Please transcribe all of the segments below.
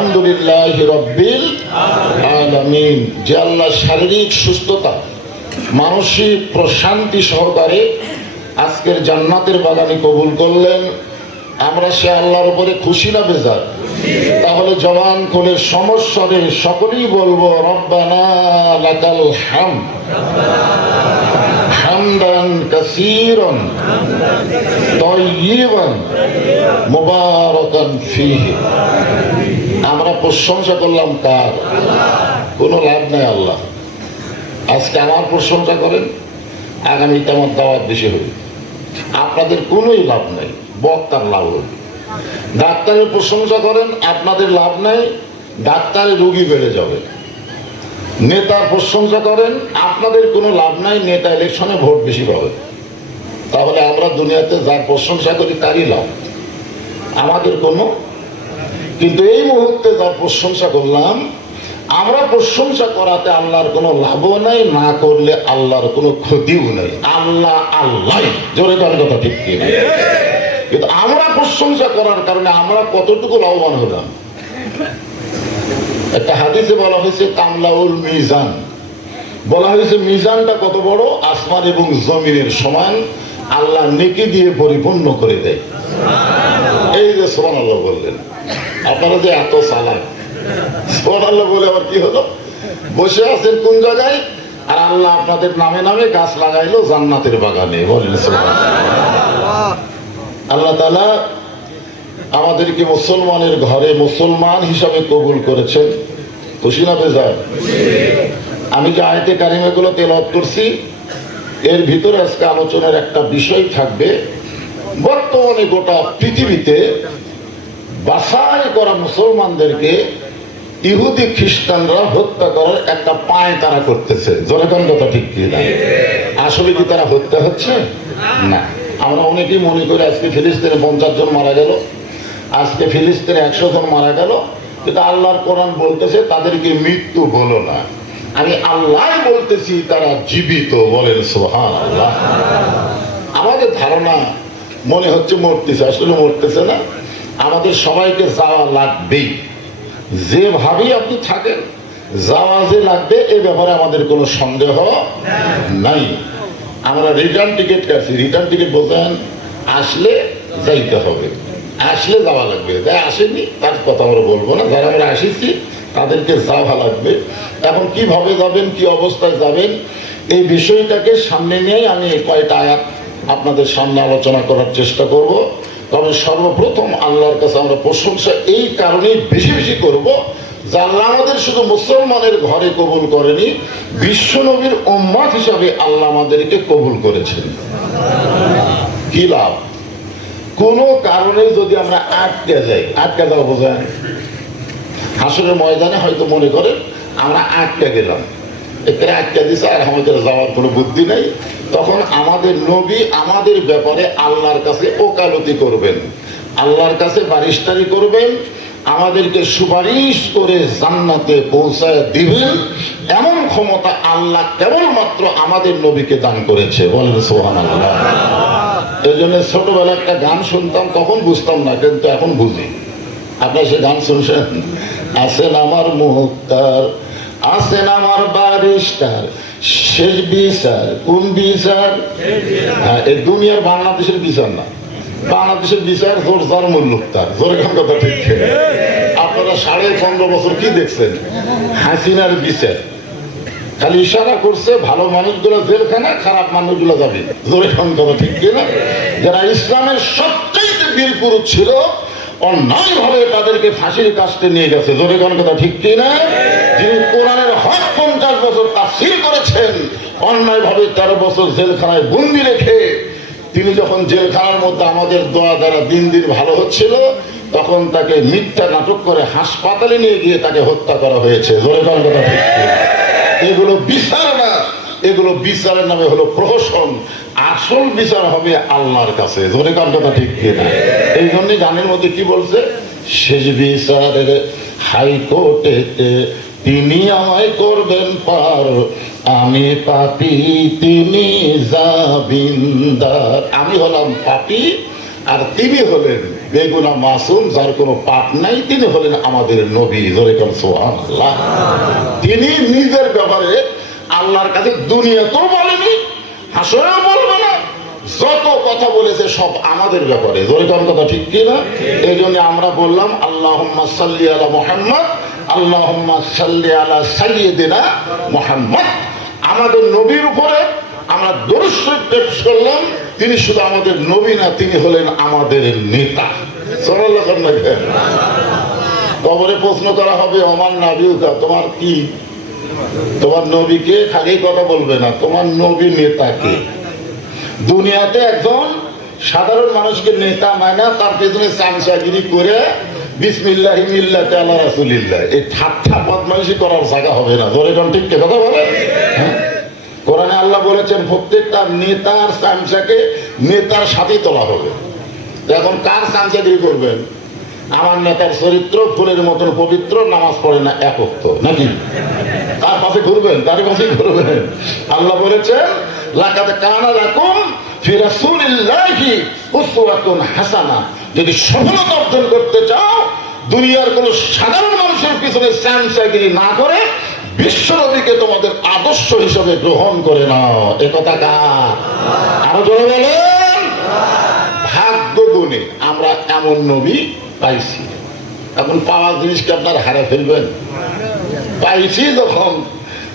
আলহামদুলিল্লাহি রাব্বিল আলামিন। যে আল্লাহ শারীরিক সুস্থতা, মানসিক প্রশান্তি সহকারে আজকের জান্নাতের বাগানে কবুল করলেন, আমরা সে আল্লাহর উপরে খুশি না বেজার? তাহলে জবান খুলে সমস্বরে সকলেই বলবো রব্বানা লাকাল হামদ হামদান কাসীরান তাইয়িবান মুবারাকান ফীহি। আমরা প্রশংসা করলাম কার? কোনো লাভ নাই আল্লাহ। আজকে আমার প্রশংসা করেন, আগামীতে আমার দাওয়াত বেশি হবে, আপনাদের কোনোই লাভ নাই, বক্তার লাভ হবে। ডাক্তারের প্রশংসা করেন, আপনাদের লাভ নাই, ডাক্তারের রোগী বেড়ে যাবে। নেতার প্রশংসা করেন, আপনাদের কোনো লাভ নাই, নেতা ইলেকশনে ভোট বেশি পাবে। তাহলে আমরা দুনিয়াতে যার প্রশংসা করি তারই লাভ, আমাদের কোনো। কিন্তু এই মুহূর্তে যার প্রশংসা করলাম, আমরা প্রশংসা করাতে আল্লাহর কোনো লাভও নাই, না করলে আল্লাহর কোনো ক্ষতিও নেই। আল্লাহ আল্লাহ, জোরে তার কথা ঠিক কি? কিন্তু আমরা প্রশংসা করার কারণে আমরা কতটুকু লাভবান হলাম? একটা হাদিসে বলা হয়েছে তামলাউল মিজান, বলা হয়েছে মিজানটা কত বড়, আসমান এবং জমিনের সমান, আল্লাহ নেকি দিয়ে পরিপূর্ণ করে দেয়। এই যে সুবহানাল্লাহ বললেন, আপনারা যে এত চালাক, সুবহানাল্লাহ বলে আবার কি হলো? বসে আছেন কোন জায়গায়, আর আল্লাহ আপনাদের নামে নামে গাছ লাগাইলো জান্নাতের বাগানে। বলেন সুবহানাল্লাহ। আল্লাহ তাআলা আমাদেরকে মুসলমানের ঘরে মুসলমান হিসাবে কবুল করেছেন, খুশি না বেজার? আমি যে আয়াতে কারিমাগুলো তেলাওয়াত করছি, এর ভিতরে আজকে আলোচনার একটা বিষয় থাকবে। বর্তমানে গোটা পৃথিবীতে বাছাই করা মুসলমানদেরকে ইহুদি খ্রিস্টানরা হত্যা করার একটা পায় তারা করতেছে। জনগণ কথা ঠিক কি না? আসলে কি তারা হত্যা হচ্ছে? না। আমরা অনেকেই মনে করি আজকে ফিলিস্তিনে 50 জন মারা গেল, আজকে ফিলিস্তিনে 100 জন মারা গেল, কিন্তু আল্লাহর কোরআন বলতেছে তাদেরকে মৃত্যু বলো না, আমি আল্লাহ বলতেছি তারা জীবিত। বলেন সুবহানাল্লাহ। আমাদের ধারণা মনে হচ্ছে মরতেছে, আসলে মরতেছে না। আমাদের সবাইকে যাওয়া লাগবেই, যেভাবেই আপনি থাকেন যাওয়া যে লাগবে এ ব্যাপারে আমাদের কোনো সন্দেহ নাই। আমরা রিটার্ন টিকিট কাটছি, রিটার্ন টিকিট বোঝেন, আসলে যাইতে হবে, আসলে যাওয়া লাগবে। যাই আসেনি তার কথা আমরা বলবো না, যারা আমরা আসিছি তাদেরকে যাওয়া লাগবে। এখন কিভাবে যাবেন, কি অবস্থায় যাবেন, এই বিষয়টাকে সামনে নিয়ে আমি কয়টা আয়াত আপনাদের সামনে আলোচনা করার চেষ্টা করব। তবে সর্বপ্রথম আল্লাহর কাছে আমরা প্রশংসা এই কারণেই বেশি বেশি করব যে আল্লাহ আমাদের শুধু মুসলমানের ঘরে কবুল করেনি, বিশ্ব নবীর উম্মত হিসাবে আল্লাহ আমাদেরকে কবুল করেছেন। কি লাভ? কোনো কারণে যদি আমরা আটকে যাই, আটকে যাওয়া বোঝেন, হাসরের ময়দানে হয়তো মনে করেন আমরা আটকে গেলাম, এখানে আটকে দিছে আর আমাদের যাওয়ার কোনো বুদ্ধি নেই, তখন আমাদের নবী আমাদের ব্যাপারে আল্লাহর কাছে ওকালতি করবেন, আল্লাহর কাছে বারিশতারি করবেন, আমাদেরকে সুপারিশ করে জান্নাতে পৌঁছায় দিবেন। এমন ক্ষমতা আল্লাহ কেবলমাত্র আমাদের নবীকে দান করেছে। বলেন সুবহানাল্লাহ। এই জন্য ছোটবেলা একটা গান শুনতাম, তখন বুঝতাম না, কিন্তু এখন বুঝি। আপনারা সে গান শুনছেন? আছেন আমার মুক্তার, আছেন আমার বারিশতার, শেষ বিচার। কোন বিচার? হ্যাঁ, এই দুনিয়ার বাংলাদেশের বিচার না, বাংলাদেশের বিচার জোর যার মুল্লুকতার। জোরে কথা ঠিক। আপনারা 15.5 বছর কি দেখছেন? হাসিনার বিচার, খালি ইশারা করছে ভালো মানুষগুলো জেলখানা, খারাপ মানুষগুলো যাবে। জোরে কথা ঠিক কিনা? যারা ইসলামের সবচেয়ে বীর পুরুষ ছিল, অন্যায়ভাবে তাদেরকে ফাঁসির কাস্টে নিয়ে গেছে। জোরে কথা ঠিক কিনা? যিনি কোরআনের হক 50 বছর তাফসীর করেছেন, অন্যায়ভাবে 13 বছর জেলখানায় বন্দি রেখে তিনি যখন জেলখানার মধ্যে আমাদের দোয়া দ্বারা দিন দিন ভালো হচ্ছিল, তখন তাকে মিথ্যা নাটক করে হাসপাতালে নিয়ে গিয়ে তাকে হত্যা করা হয়েছে। জোরে কথা ঠিক। এগুলো বিচার না, এগুলো বিচারের নামে হলো প্রহসন। আসল বিচার হবে আল্লাহর কাছে। জোরে কথা ঠিক কিনা? এই জন্যই গানের মধ্যে কি বলছে? শেষ বিচারের হাইকোর্টেতে তিনি আমায় করবেন পার, আমি পাপী তিনি জামিনদার। আমি হলাম পাপী আর তিনি হলেন বেগুনা মাসুম, যার কোনো পাপ নাই, তিনি হলেন আমাদের নবী। জোরে কোন সুবহানাল্লাহ। তিনি নিজের ব্যাপারে আল্লাহর কাছে দুনিয়াতেও বলেনি, হাসরেও বলবে না, যত কথা বলেছে সব আমাদের ব্যাপারে। জোরে কোন কথা ঠিক কিনা? এই জন্য আমরা বললাম আল্লাহুম্মা সাল্লি আলা মুহাম্মদ, আল্লাহুম্মা সাল্লি আলা সাইয়্যিদিনা মুহাম্মদ। আমাদের নবীর উপরে আমরা দরুদ শরীফ পেশ করলাম। তিনি শুধু আমাদের নবী না, তিনি হলেন আমাদের নেতা। সাল্লাল্লাহু আলাইহি ওয়াসাল্লাম। কবরে প্রশ্ন করা হবে, ওমান নাবিয়ুকা, তোমার কি, তোমার নবীকে খালি কথা বলবে না, তোমার নবী নেতা কে? দুনিয়াতে একজন সাধারণ মানুষকে নেতা মানা, তার পেছনে চামচাগিরি করে বিসমিল্লাহি মিল্লাতে আলা রাসূলিল্লাহ, এই ঠাট্টা বদমাইশি করার জায়গা হবে না। ধরে কোন ঠিক কথা বলে? হ্যাঁ, কোরআনে আল্লাহ বলেছেন প্রত্যেকটা নেতার চামচাকে নেতার সাথে তোলা হবে। এখন কার চামচাগিরি করবেন? আমার নেতার চরিত্র ফুলের মতন পবিত্র, নামাজ পড়ে না এক ওয়াক্ত, নাকি তার পাশে ঘুরবেন? তার পাশে ঘুরবেন। আল্লাহ বলেছেন লাকাদ কানা লাকুম ফি রাসূলিল্লাহি উসওয়াতুন হাসানা। যদি সফলতা অর্জন করতে চাও, দুনিয়ার কোন সাধারণ মানুষের পিছনে চামচাগিরি না করে বিশ্বনবীকে তোমাদের আদর্শ হিসেবে গ্রহণ করে নাও। একথা কার? আরো জোরে বলেন। ভাগ্য গুণে আমরা এমন নবী পাইছি। এখন পাওয়া জিনিসকে আপনার হারে ফেলবেন? পাইছি যখন,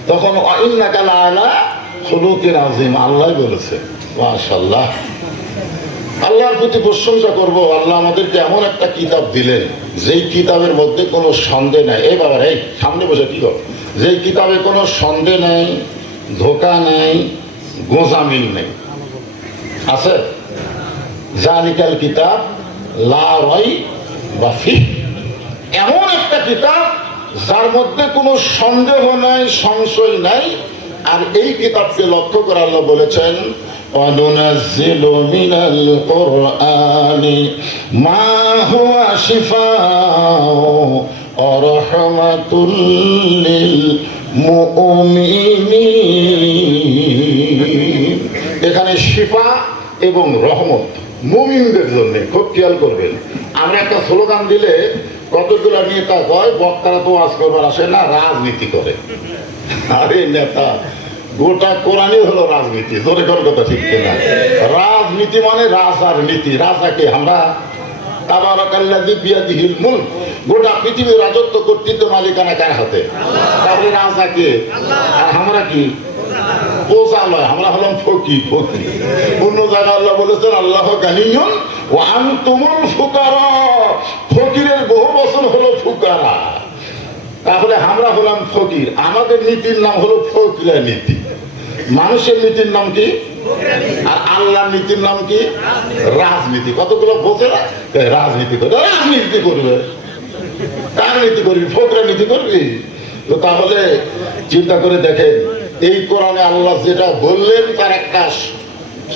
তখন ইন্নাকা লাআলা খুলুকিন আযীম, আল্লাহ বলেছে। মাশাআল্লাহ, আল্লাহর প্রতি প্রশংসা করব। আল্লাহ আমাদেরকে এমন একটা কিতাব দিলেন, যেই কিতাবের মধ্যে কোনো সন্দেহ নাই। এই বাবা, এই সামনে বসে কি কর, যেই কিতাবে কোনো সন্দেহ নাই, ধোঁকা নাই, গোঁজামিল নেই। আছে জালিকাল কিতাব লা রাইবা ফিহ, এমন একটা কিতাব যার মধ্যে কোনো সন্দেহ নাই, সংশয় নাই। আর এই কিতাবকে লক্ষ্য করে আল্লাহ বলেছেন ওয়ানুনাজ্জিলু মিনাল কুরআনি মা হুয়া শিফাউ ওয়া রাহমাতুল লিল মুমিনিন। এখানে শিফা এবং রহমত মুমিনদের জন্য। খুব খেয়াল করবেন, আমরা একটা স্লোগান দিলে কতগুলো নেতা কয় বক্তারা তো ওয়াজ করবার আসে না, রাজনীতি করে। আরে নেতা, গোটা কোরআনই হলো রাজনীতি। জোরে কর কথা ঠিক কিনা? রাজনীতি মানে রাজার নীতি। রাজাকে আমরা তাবারাকাল্লাযী বিয়াদিহিল মুলক, গোটা পৃথিবীর রাজত্ব কর্তৃত্ব মালিকানা কার হাতে? তাহলে রাজাকে। আর আমরা কি? পোষালয়, আমরা হলাম ফকির। ফকির অন্য জায়গায় আল্লাহ বলেছেন আল্লাহ গানিয়ুন ওয়া আনতুমুল ফুকারা, ফকিরের বহু বছর হলো ফুকারা। তাহলে আমরা হলাম ফকির। আমাদের নীতির নাম হলো ফকিরা নীতি। মানুষের নীতির নাম কি? আর আল্লাহর নীতির নাম কি? রাজনীতি। কতগুলো বলছে না, রাজনীতি করবে। রাজনীতি করবে, কার নীতি করবি? ফকিরা নীতি করবি? তো তাহলে চিন্তা করে দেখেন, এই কোরআনে আল্লাহ যেটা বললেন তার একটা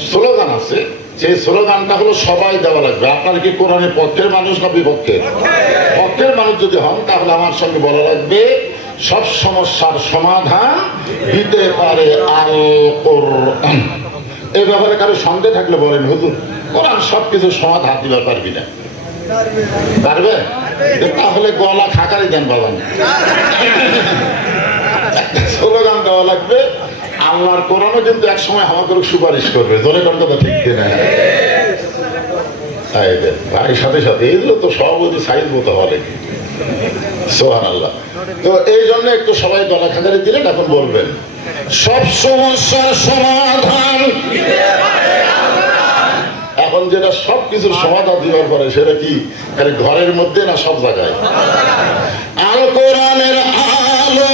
স্লোগান আছে। সেই স্লোগানটা হলো সবাই দেওয়া লাগবে। আপনার কি কোরআনের পক্ষের মানুষ না বিপক্ষের? পক্ষের মানুষ যদি হন তাহলে আমার সঙ্গে বলা লাগবে সব সমস্যার সমাধান দিতে পারে আল কোরআন। এই ব্যাপারে কারো সন্দেহ থাকলে বলেন হুজুর কোরআন সবকিছু সমাধান দিতে পারবি না। পারবে? তাহলে গলা খাকারি দেন বাবা। স্লোগান দেওয়া লাগবে, আল্লাহর কোরআনও কিন্তু এক সময় আমাদের সুপারিশ করবে। জোরে কোন কথা ঠিক কিনা? ভাই সাথে সাথে এগুলো তো সব সাইজ মতো হবে। সুবহানাল্লাহ। তো এই জন্য একটু সবাই গলা খাকারি দিলেন। এখন বলবেন সব সমস্যার সমাধান। এখন যেটা সব কিছুর সমাধান দেওয়ার পরে সেটা কি খালি ঘরের মধ্যে না সব জায়গায়? আল কোরআনের আলো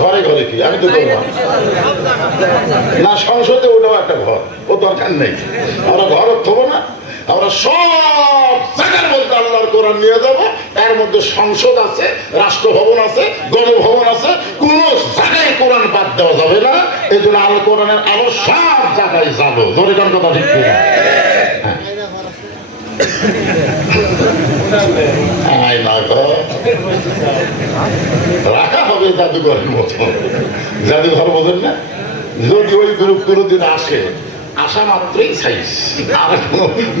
ঘরে ঘরে কি? আমি তো করলাম না, সংসদে ওটাও একটা ঘর, ও দরকার নেই। আমরা ঘর থবো না, আমরা সব জায়গার মধ্যে আল্লাহর কোরআন নিয়ে যাবো। এর মধ্যে সংসদ আছে, রাষ্ট্রভবন আছে, গণভবন আছে, কোন জায়গায় কোরআন বাদ দেওয়া যাবে না। এই জন্য আল কোরআনের আলো সব জায়গায় যাবো। ধরে কোন কথা ঠিক কিনা? রাখা হবে জাদুঘরের মতো। জাদুঘর বোঝেন না? যদি ওই গ্রুপ কোনোদিন আসে, আসা মাত্রই সাইজ, আর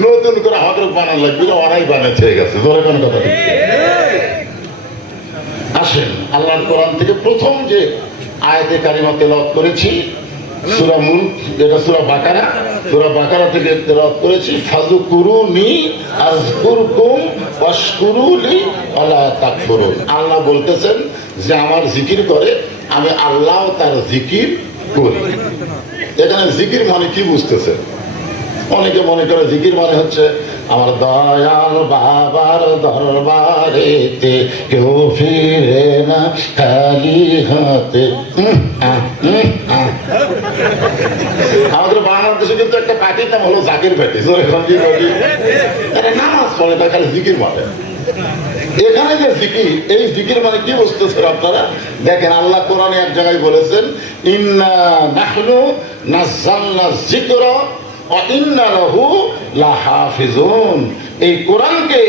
নতুন করে হজরত বানান লাগবে না, ওরাই বানাচ্ছে হয়ে গেছে। ধরে কোন কথা ঠিক। আসেন আল্লাহর কোরআন থেকে প্রথম যে আয়াতে কারিমা তেলাওয়াত করেছি সূরা মুলক, যেটা সূরা বাকারা, সূরা বাকারা থেকে তেলাওয়াত করেছি, ফাযকুরুনি আযকুরকুম ওয়াশকুরুলি ওয়ালা তাকফুরুন। আল্লাহ বলতেছেন যে আমার জিকির করে, আমি আল্লাহ তার জিকির করি। এখানে জিকির মানে কি বুঝতেছে? অনেকে মনে করে জিকির মানে হচ্ছে আমার দয়াল বাবার দরবারেতে কেউ ফিরে না খালি হাতে। আমাদের বাংলাদেশে কিন্তু একটা পার্টির নাম হলো জাকির পার্টি। নামাজ পড়ে না, খালি জিকির মানে। এখানে যে জিকির, এই জিকির মানে কি বুঝতেছেন আপনারা? দেখেন আল্লাহ কোরআনে এক জায়গায় বলেছেন, ইন্না নাহনু নাযালনা যিকরা ওয়া ইন্না লাহু লাহাফিজুন। এই কোরআনকে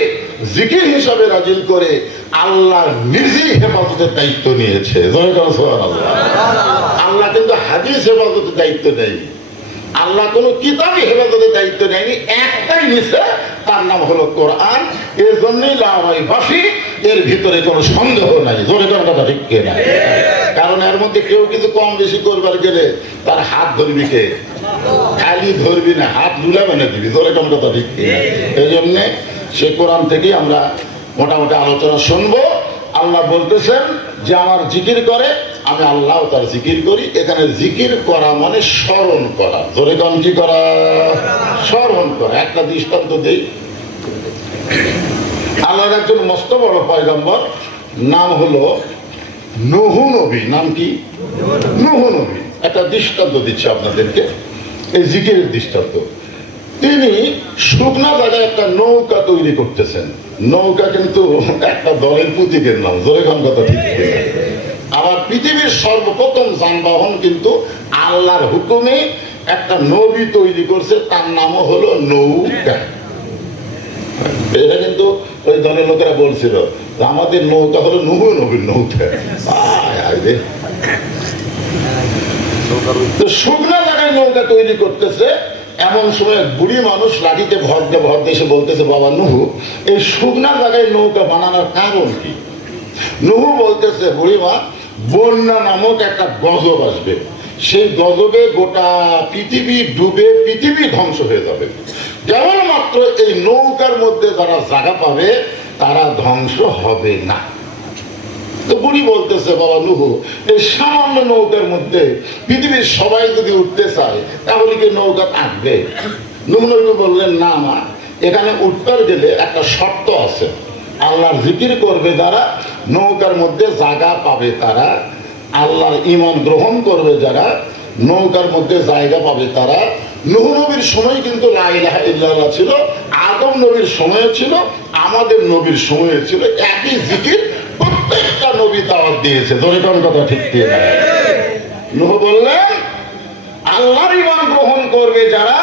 জিকির হিসাবে নাযিল করে আল্লাহ নিজেই হেফাজতের দায়িত্ব নিয়েছে। সুবহানাল্লাহ। আল্লাহ কিন্তু হাদিস হেফাজতের দায়িত্ব নেই, আল্লাহ কোন কিতাবই হেফাজতের দায়িত্ব নেয়নি, একটাই নিছে, তার নাম হলো কোরআন। এর জন্যই লাফি, এর ভিতরে কোনো সন্দেহ নাই। জোরে কোন কথা ঠিক কিনা? কারণ এর মধ্যে কেউ কিছু কম বেশি করবার গেলে তার হাত ধরবি কে? খালি ধরবি না, হাত লুলা বানিয়ে দিবি। জোরে কোন কথা ঠিক কিনা? এই জন্য সে কোরআন থেকেই আমরা মোটামুটি আলোচনা শুনবো। আল্লাহ বলতেছেন যে আমার জিকির করে, আমি আল্লাহ তার জিকির করি। এখানে জিকির করা মানে স্মরণ করা। জোরে কোন কি করা? স্মরণ করা। একটা দৃষ্টান্ত দেই। আল্লাহর একজন মস্ত বড় পয়গম্বর, নাম হলো নূহ নবী। নাম কি? নূহ নবী। একটা দৃষ্টান্ত দিচ্ছি আপনাদেরকে, এই জিকিরের দৃষ্টান্ত। তিনি শুকনা জায়গায় একটা নৌকা তৈরি করতেছেন। নৌকা কিন্তু একটা দলের প্রতীকের নাম। জোরে কোন কথা ঠিক। আবার পৃথিবীর সর্বপ্রথম যানবাহন কিন্তু আল্লাহর হুকুমে একটা নবী তৈরি করছে, তার নামও হলো নৌকা। এটা কিন্তু ওই দলের লোকেরা বলছিল আমাদের নৌকা হলো নূহ নবীর নৌকা। তো শুকনা জায়গায় নৌকা তৈরি করতেছে, এমন সময় বুড়ি মানুষ লাঠিতে ভর দিয়ে এসে বলতেছে, বাবা নূহ, এই শুকনা জায়গায় নৌকা বানানোর কারণ কি? নূহ বলতেছে, বুড়িমা, বন্যা নামক একটা গজব আসবে, সেই গজবে গোটা পৃথিবী ডুবে পৃথিবী ধ্বংস হয়ে যাবে। কেবলমাত্র এই নৌকার মধ্যে যারা জায়গা পাবে তারা ধ্বংস হবে না। তো বুড়ি বলতেছে, বাবা নূহ, এই সামান্য নৌকার মধ্যে পৃথিবীর সবাই যদি উঠতে চায় তাহলে কি নৌকা থাকবে? নূহ নবী বললেন, না মা, এখানে উঠতে গেলে একটা শর্ত আছে। আল্লাহর জিকির করবে যারা, নৌকার মধ্যে জায়গা পাবে তারা, আল্লাহর ঈমান গ্রহণ করবে যারা, নৌকার মধ্যে জায়গা পাবে তারা। নূহ নবীর সময় কিন্তু লা ইলাহা ইল্লাল্লাহ ছিল, আদম নবীর সময় ছিল, আমাদের নবীর সময় ছিল, একই জিকির প্রত্যেকটা নবী দাওয়াত দিয়েছে। ধরে কোন কথা ঠিক দিয়ে না? নূহ বললেন, আল্লাহর ঈমান গ্রহণ করবে যারা,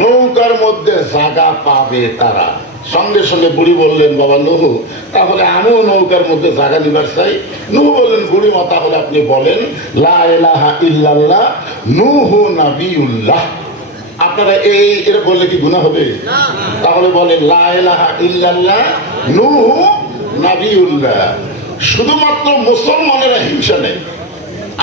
নৌকার মধ্যে জায়গা পাবে তারা। সঙ্গে সঙ্গে বুড়ি বললেন, বাবা নূহ, তাহলে আমিও নৌকার মধ্যে জায়গা নিবার চাই। নূহ বললেন, বুড়িমা, তাহলে আপনি বলেন লা ইলাহা ইল্লাল্লাহ নূহ নাবিয়ুল্লাহ। আপনারা এটা বললে কি গুনাহ হবে? তাহলে বলেন লা ইলাহা ইল্লাল্লাহ নূহ নাবিয়ুল্লাহ। শুধুমাত্র মুসলমানেরা হিংসা নেই।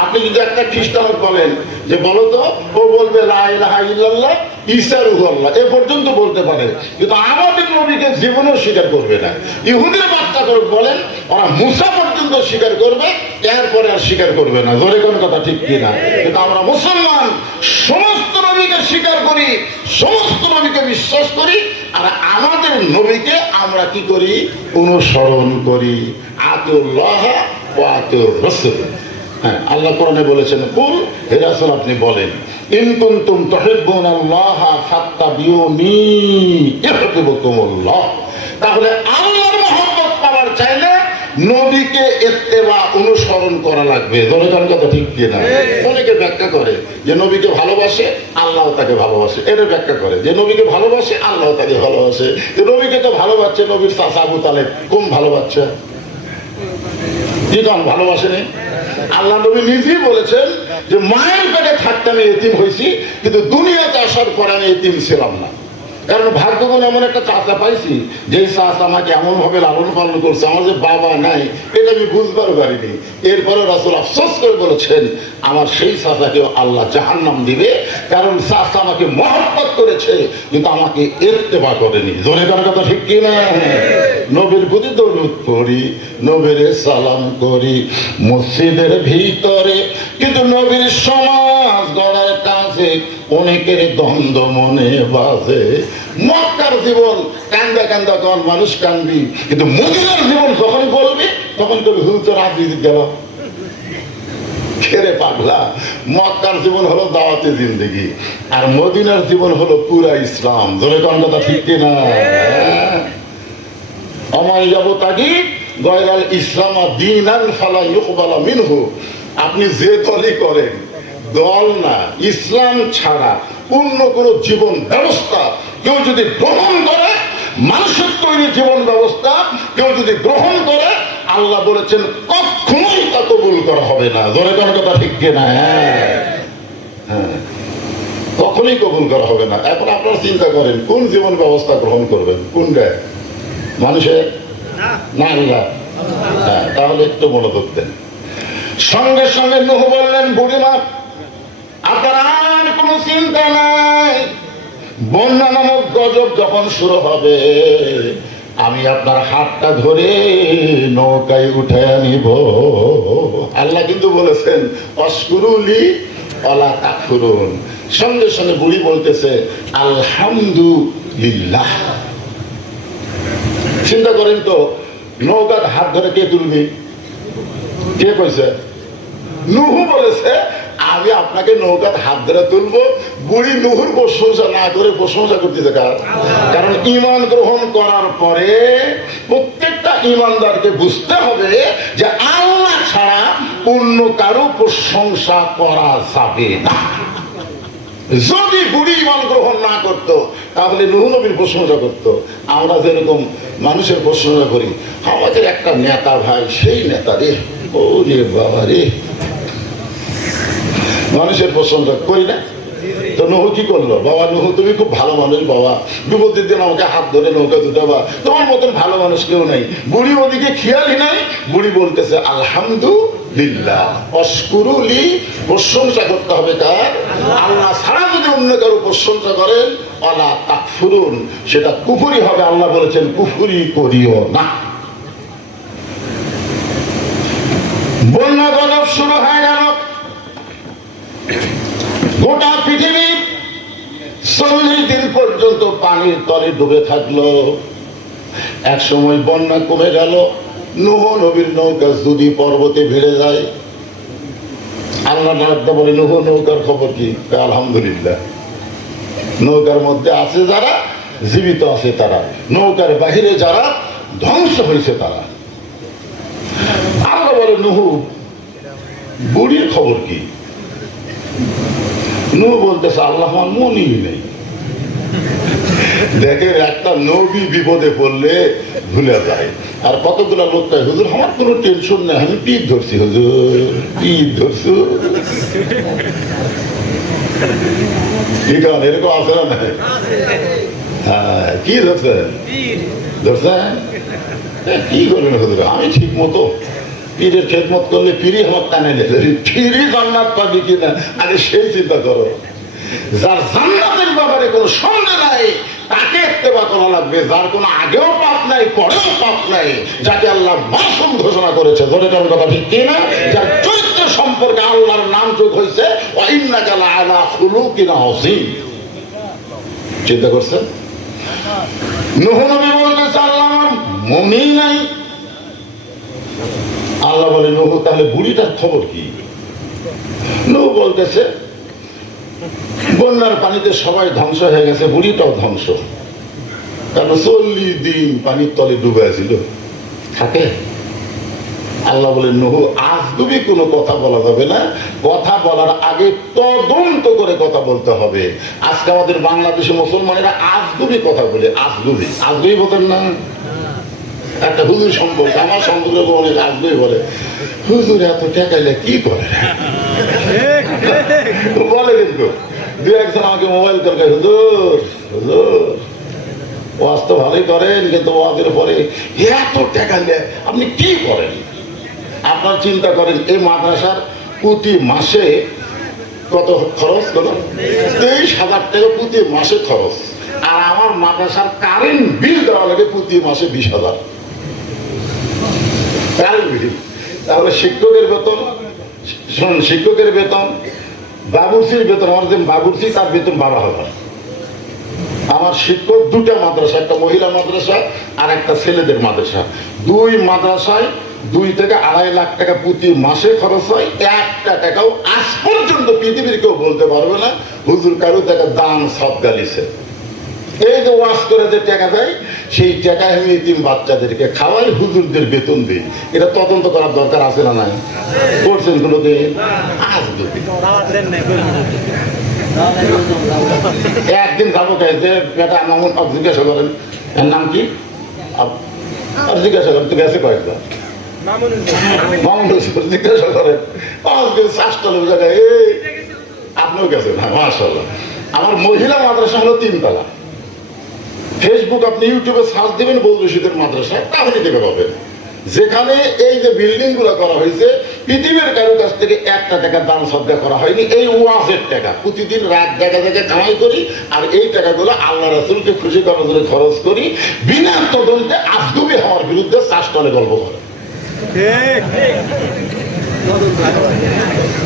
আপনি যদি একটা খ্রিস্টান বলেন যে বলো তো, ও বলবে লা ইলাহা ইল্লাল্লাহ ঈসা রূহুল্লাহ, এ পর্যন্ত বলতে পারে, কিন্তু আমাদের নবীকে জীবনেও স্বীকার করবে না। ইহুদির বাচ্চা করে বলেন, ওরা মুসা পর্যন্ত স্বীকার করবে, এরপরে আর স্বীকার করবে না। জোরে কোন কথা ঠিক কিনা? কিন্তু আমরা মুসলমান সমস্ত নবীকে স্বীকার করি, সমস্ত নবীকে বিশ্বাস করি, আর আমাদের নবীকে আমরা কি করি? অনুসরণ করি। আতিউল্লাহ ওয়া আতিউর রাসূল। হ্যাঁ, আল্লাহ কোরআনে বলেছেন, কুল, হে রাসূল আপনি বলেন, ইন কুনতুম তুহিব্বুনাল্লাহ ফাত্তাবিউনি ইউহিব্বুকুমুল্লাহ। তাহলে আল্লাহর মহব্বত পাওয়ার চাইলে নবীকে ইত্তেবা অনুসরণ করা লাগবে। জনগণ কথা ঠিক কিনা? অনেকে ব্যাখ্যা করে যে নবীকে ভালোবাসে, আল্লাহ তাকে ভালোবাসে। এটা ব্যাখ্যা করে যে নবীকে ভালোবাসে, আল্লাহ তাকে ভালোবাসে। যে নবীকে তো ভালোবাসছে নবীর চাচা আবু তালেব, কোন ভালোবাসছে? কি কোন ভালোবাসেনি? আল্লাহ নবী নিজেই বলেছেন যে মায়ের পেটে থাকতে আমি এতিম হয়েছি, কিন্তু দুনিয়াতে আসার পরে আমি এতিম ছিলাম না। কারণ ভাগ্যগুণ এমন একটা চাচা পাইছি, যে চাচা আমাকে এমন ভাবে লালন পালন করছে, আমার যে বাবা নাই এটা আমি বুঝবার পারিনি। এরপরে রাসূল আফসোস করে বলেছেন, আমার সেই চাচাকেও আল্লাহ জাহান্নাম দিবে, কারণ চাচা আমাকে মহব্বত করেছে কিন্তু আমাকে ইত্তেবা করেনি। জোরে কার কথা ঠিক কিনা? নবীর প্রতি দরুদ পড়ি, নবীরে সালাম করি মসজিদের ভিতরে, কিন্তু নবীর সমাজ গড়ার কাছে অনেকের দ্বন্দ্ব মনে বাজে। মক্কার জীবন কান্দা কান্দা কন মানুষ কান্দি, কিন্তু মদিনার জীবন যখন বলবি তখন কবি হুজুর রাজনীতি গেল খেরে পাগলা। মক্কার জীবন হলো দাওয়াতে জিন্দেগি, আর মদিনার জীবন হলো পুরা ইসলাম। ধরে কোন কথা ঠিক কিনা? আমার যাবো তাগি গয়রাল ইসলাম দীনান ফালা ইউকবালা মিনহু। আপনি যে দলই করেন, দল না, ইসলাম ছাড়া অন্য কোন জীবন ব্যবস্থা কেউ যদি গ্রহণ করে, মানুষের তৈরি জীবন ব্যবস্থা কেউ যদি গ্রহণ করে, আল্লাহ বলেছেন কখনোই তা কবুল করা হবে না। ধরে কোন কথা ঠিক কিনা? হ্যাঁ, কখনোই কবুল করা হবে না। এখন আপনারা চিন্তা করেন কোন জীবন ব্যবস্থা গ্রহণ করবেন? কোনটা? মানুষের না আল্লাহ? হ্যাঁ, তাহলে একটু মনোযোগ দেন। সঙ্গে সঙ্গে নূহ বললেন, বুড়িমা আপনার আর কোনো চিন্তা নাই, বন্যা নামক গজব যখন শুরু হবে আমি আপনার হাতটা ধরে নৌকায় উঠে নিব। আল্লাহ কিন্তু বলেছেন অশকুরুলি ওয়ালা তাকফুরুন। সঙ্গে সঙ্গে বুড়ি বলতেছে আলহামদুলিল্লাহ। চিন্তা করেন তো, নৌকার হাত ধরে কে তুলবি? কে কইছে? নূহ বলেছে আমি আপনাকে নৌকার হাত ধরে তুলবো। বুড়ি নূহুর প্রশংসা না করে প্রশংসা করতেছে কার? কারণ ঈমান গ্রহণ করার পরে প্রত্যেকটা ঈমানদারকে বুঝতে হবে যে আল্লাহ ছাড়া অন্য কারো প্রশংসা করা যাবে না। যদি বুড়ি ঈমান গ্রহণ না করতো তাহলে নূহ নবীর প্রশংসা করতো। আমরা যেরকম মানুষের প্রশংসা করি, আমাদের একটা নেতা ভাই, সেই নেতা রে, ও রে বাবা রে, মানুষের প্রশংসা করি না। তো নূহ কি করলো? বাবা নূহ তুমি খুব ভালো মানুষ, বাবা বিপদের দিন আমাকে হাত ধরে নৌকা দুটাবা, তোমার মতন ভালো মানুষ কেউ নাই। বুড়ি ওদিকে খেয়ালই নাই, বুড়ি বলতেছে আলহামদুলিল্লাহ। অশকুরুলি, প্রশংসা করতে হবে কার? আল্লাহ ছাড়া যদি অন্য কারো প্রশংসা করেন ওয়ালা তাকফুরুন, সেটা কুফরি হবে। আল্লাহ বলেছেন কুফরি করিও না। বন্যা গজব শুরু হয়ে গেল, গোটা পৃথিবী 40 দিন পর্যন্ত পানির তলে ডুবে থাকলো। এক সময় বন্যা কমে গেল, নূহ নবীর নৌকা যদি পর্বতে ভিড়ে যায়। আল্লাহ বলে নূহ নৌকার খবর কি? আলহামদুলিল্লাহ। নৌকার মধ্যে আছে যারা জীবিত আছে তারা, নৌকার বাহিরে যারা ধ্বংস হয়েছে তারা। আল্লাহ বলে নূহ বুড়ির খবর কি? নূহ বলতেছে আল্লাহ আমার মনই নেই। দেখেন একটা নবী বিপদে পড়লে ভুলে যায়। আর কতগুলো লোক কয় হুজুর আমার কোনো টেনশন নেই, আমি পিঠ ধরছি। হুজুর পিঠ ধরছু? এরকম আছে না? হ্যাঁ, কি ধরছেন? ধরছেন? কি করবেন হুজুর? আমি ঠিক মতো পীরের খেদমত করলে পীরই আমার টানে নেবে, পীরই জান্নাত পাবি কিনা আগে সেই চিন্তা করো। যার জান্নাতের ব্যাপারে কোনো সন্দেহ নাই তাকে ইত্তেবা করা লাগবে, যার কোনো আগেও পাপ নাই পরেও পাপ নাই, যাকে আল্লাহ মাসুম ঘোষণা করেছে। ধরে কারণ কথা ঠিক কিনা? যার চরিত্র সম্পর্কে আল্লাহর নাম যোগ হয়েছে ওয়া ইন্নাকা লাআলা খুলুকিন আযীম। চিন্তা করছেন? নূহ নবী বলতেছে আল্লাহ আমার মুমিন নাই। আল্লাহ বলে নূহ তাহলে বুড়িটার খবর কি? নূহ বলতেছে বন্যার পানিতে সবাই ধ্বংস হয়ে গেছে, বুড়িটাও ধ্বংস। কারণ 40 দিন পানির তলে ডুবে ছিল, থাকে। আল্লাহ বলে নূহ আজগুবি কোনো কথা বলা যাবে না, কথা বলার আগে তদন্ত করে কথা বলতে হবে। আজকে আমাদের বাংলাদেশে মুসলমানেরা আজগুবি কথা বলে। আজগুবি আজগুবি বলেন না? একটা হুজুর সম্পর্কে আমার সম্পর্কে অনেক আজগুবি বলে, হুজুর এত টাকাইলে কি করে? বলে কিন্তু দু একজন আমাকে মোবাইল করে হুজুর হুজুর ওয়াজ তো ভালোই করেন, কিন্তু ওয়াজের পরে এত টাকা নেয়, আপনি কি করেন? আপনার চিন্তা করেন এই মাদ্রাসার প্রতি মাসে কত খরচ হলো? 23,000 টাকা প্রতি মাসে খরচ। আর আমার মাদ্রাসার কারেন্ট বিল দেওয়া লাগে প্রতি মাসে 20,000 কারেন্ট বিল। তাহলে শিক্ষকের বেতন, শুনুন, শিক্ষকের বেতন, বাবুর্চির বেতন, আমার যে বাবুর্চি তার বেতন 12,000। আমার শিক্ষক দুটা মাদ্রাসা, একটা মহিলা মাদ্রাসা আর একটা ছেলেদের মাদ্রাসা, দুই মাদ্রাসায় 2 থেকে 2.5 লাখ টাকা প্রতি মাসে খরচ হয়। একটা টাকাও আজ পর্যন্ত পৃথিবীর কেউ বলতে পারবে না হুজুর কারো টাকা দান সদকা দিছে। এই যে ওয়াজ করে যে টাকা দেয়, সেই টাকা আমি এতিম বাচ্চাদেরকে খাওয়াই, হুজুরদের বেতন দিই। এটা তদন্ত করার দরকার আছে না নাই? করছেন কোনোদিন? আজ একদিন যাবো যে বেটা মামুন জিজ্ঞাসা করেন এর নাম কি, আর জিজ্ঞাসা করেন তো গেছে কয়েকবার মামুন জিজ্ঞাসা করেন জায়গায় আপনিও গেছেন। হ্যাঁ মাশাআল্লাহ। আমার মহিলা মাদ্রাসা হলো 3 তলা। ফেসবুক আপনি ইউটিউবে সার্চ দিবেন বদরুল রশিদের মাদ্রাসা, তাহলে দেখে পাবেন। যেখানে এই যে বিল্ডিং গুলো করা হয়েছে, পৃথিবীর কারো কাছ থেকে 1 টাকা দান সদকা করা হয়নি। এই ওয়াজের টাকা প্রতিদিন রাত জায়গা জায়গায় কামাই করি, আর এই টাকাগুলো আল্লাহ রাসূলকে খুশি করার জন্য খরচ করি। বিনা তদন্তে আফদুবি হওয়ার বিরুদ্ধে চাষতলে গল্প করে।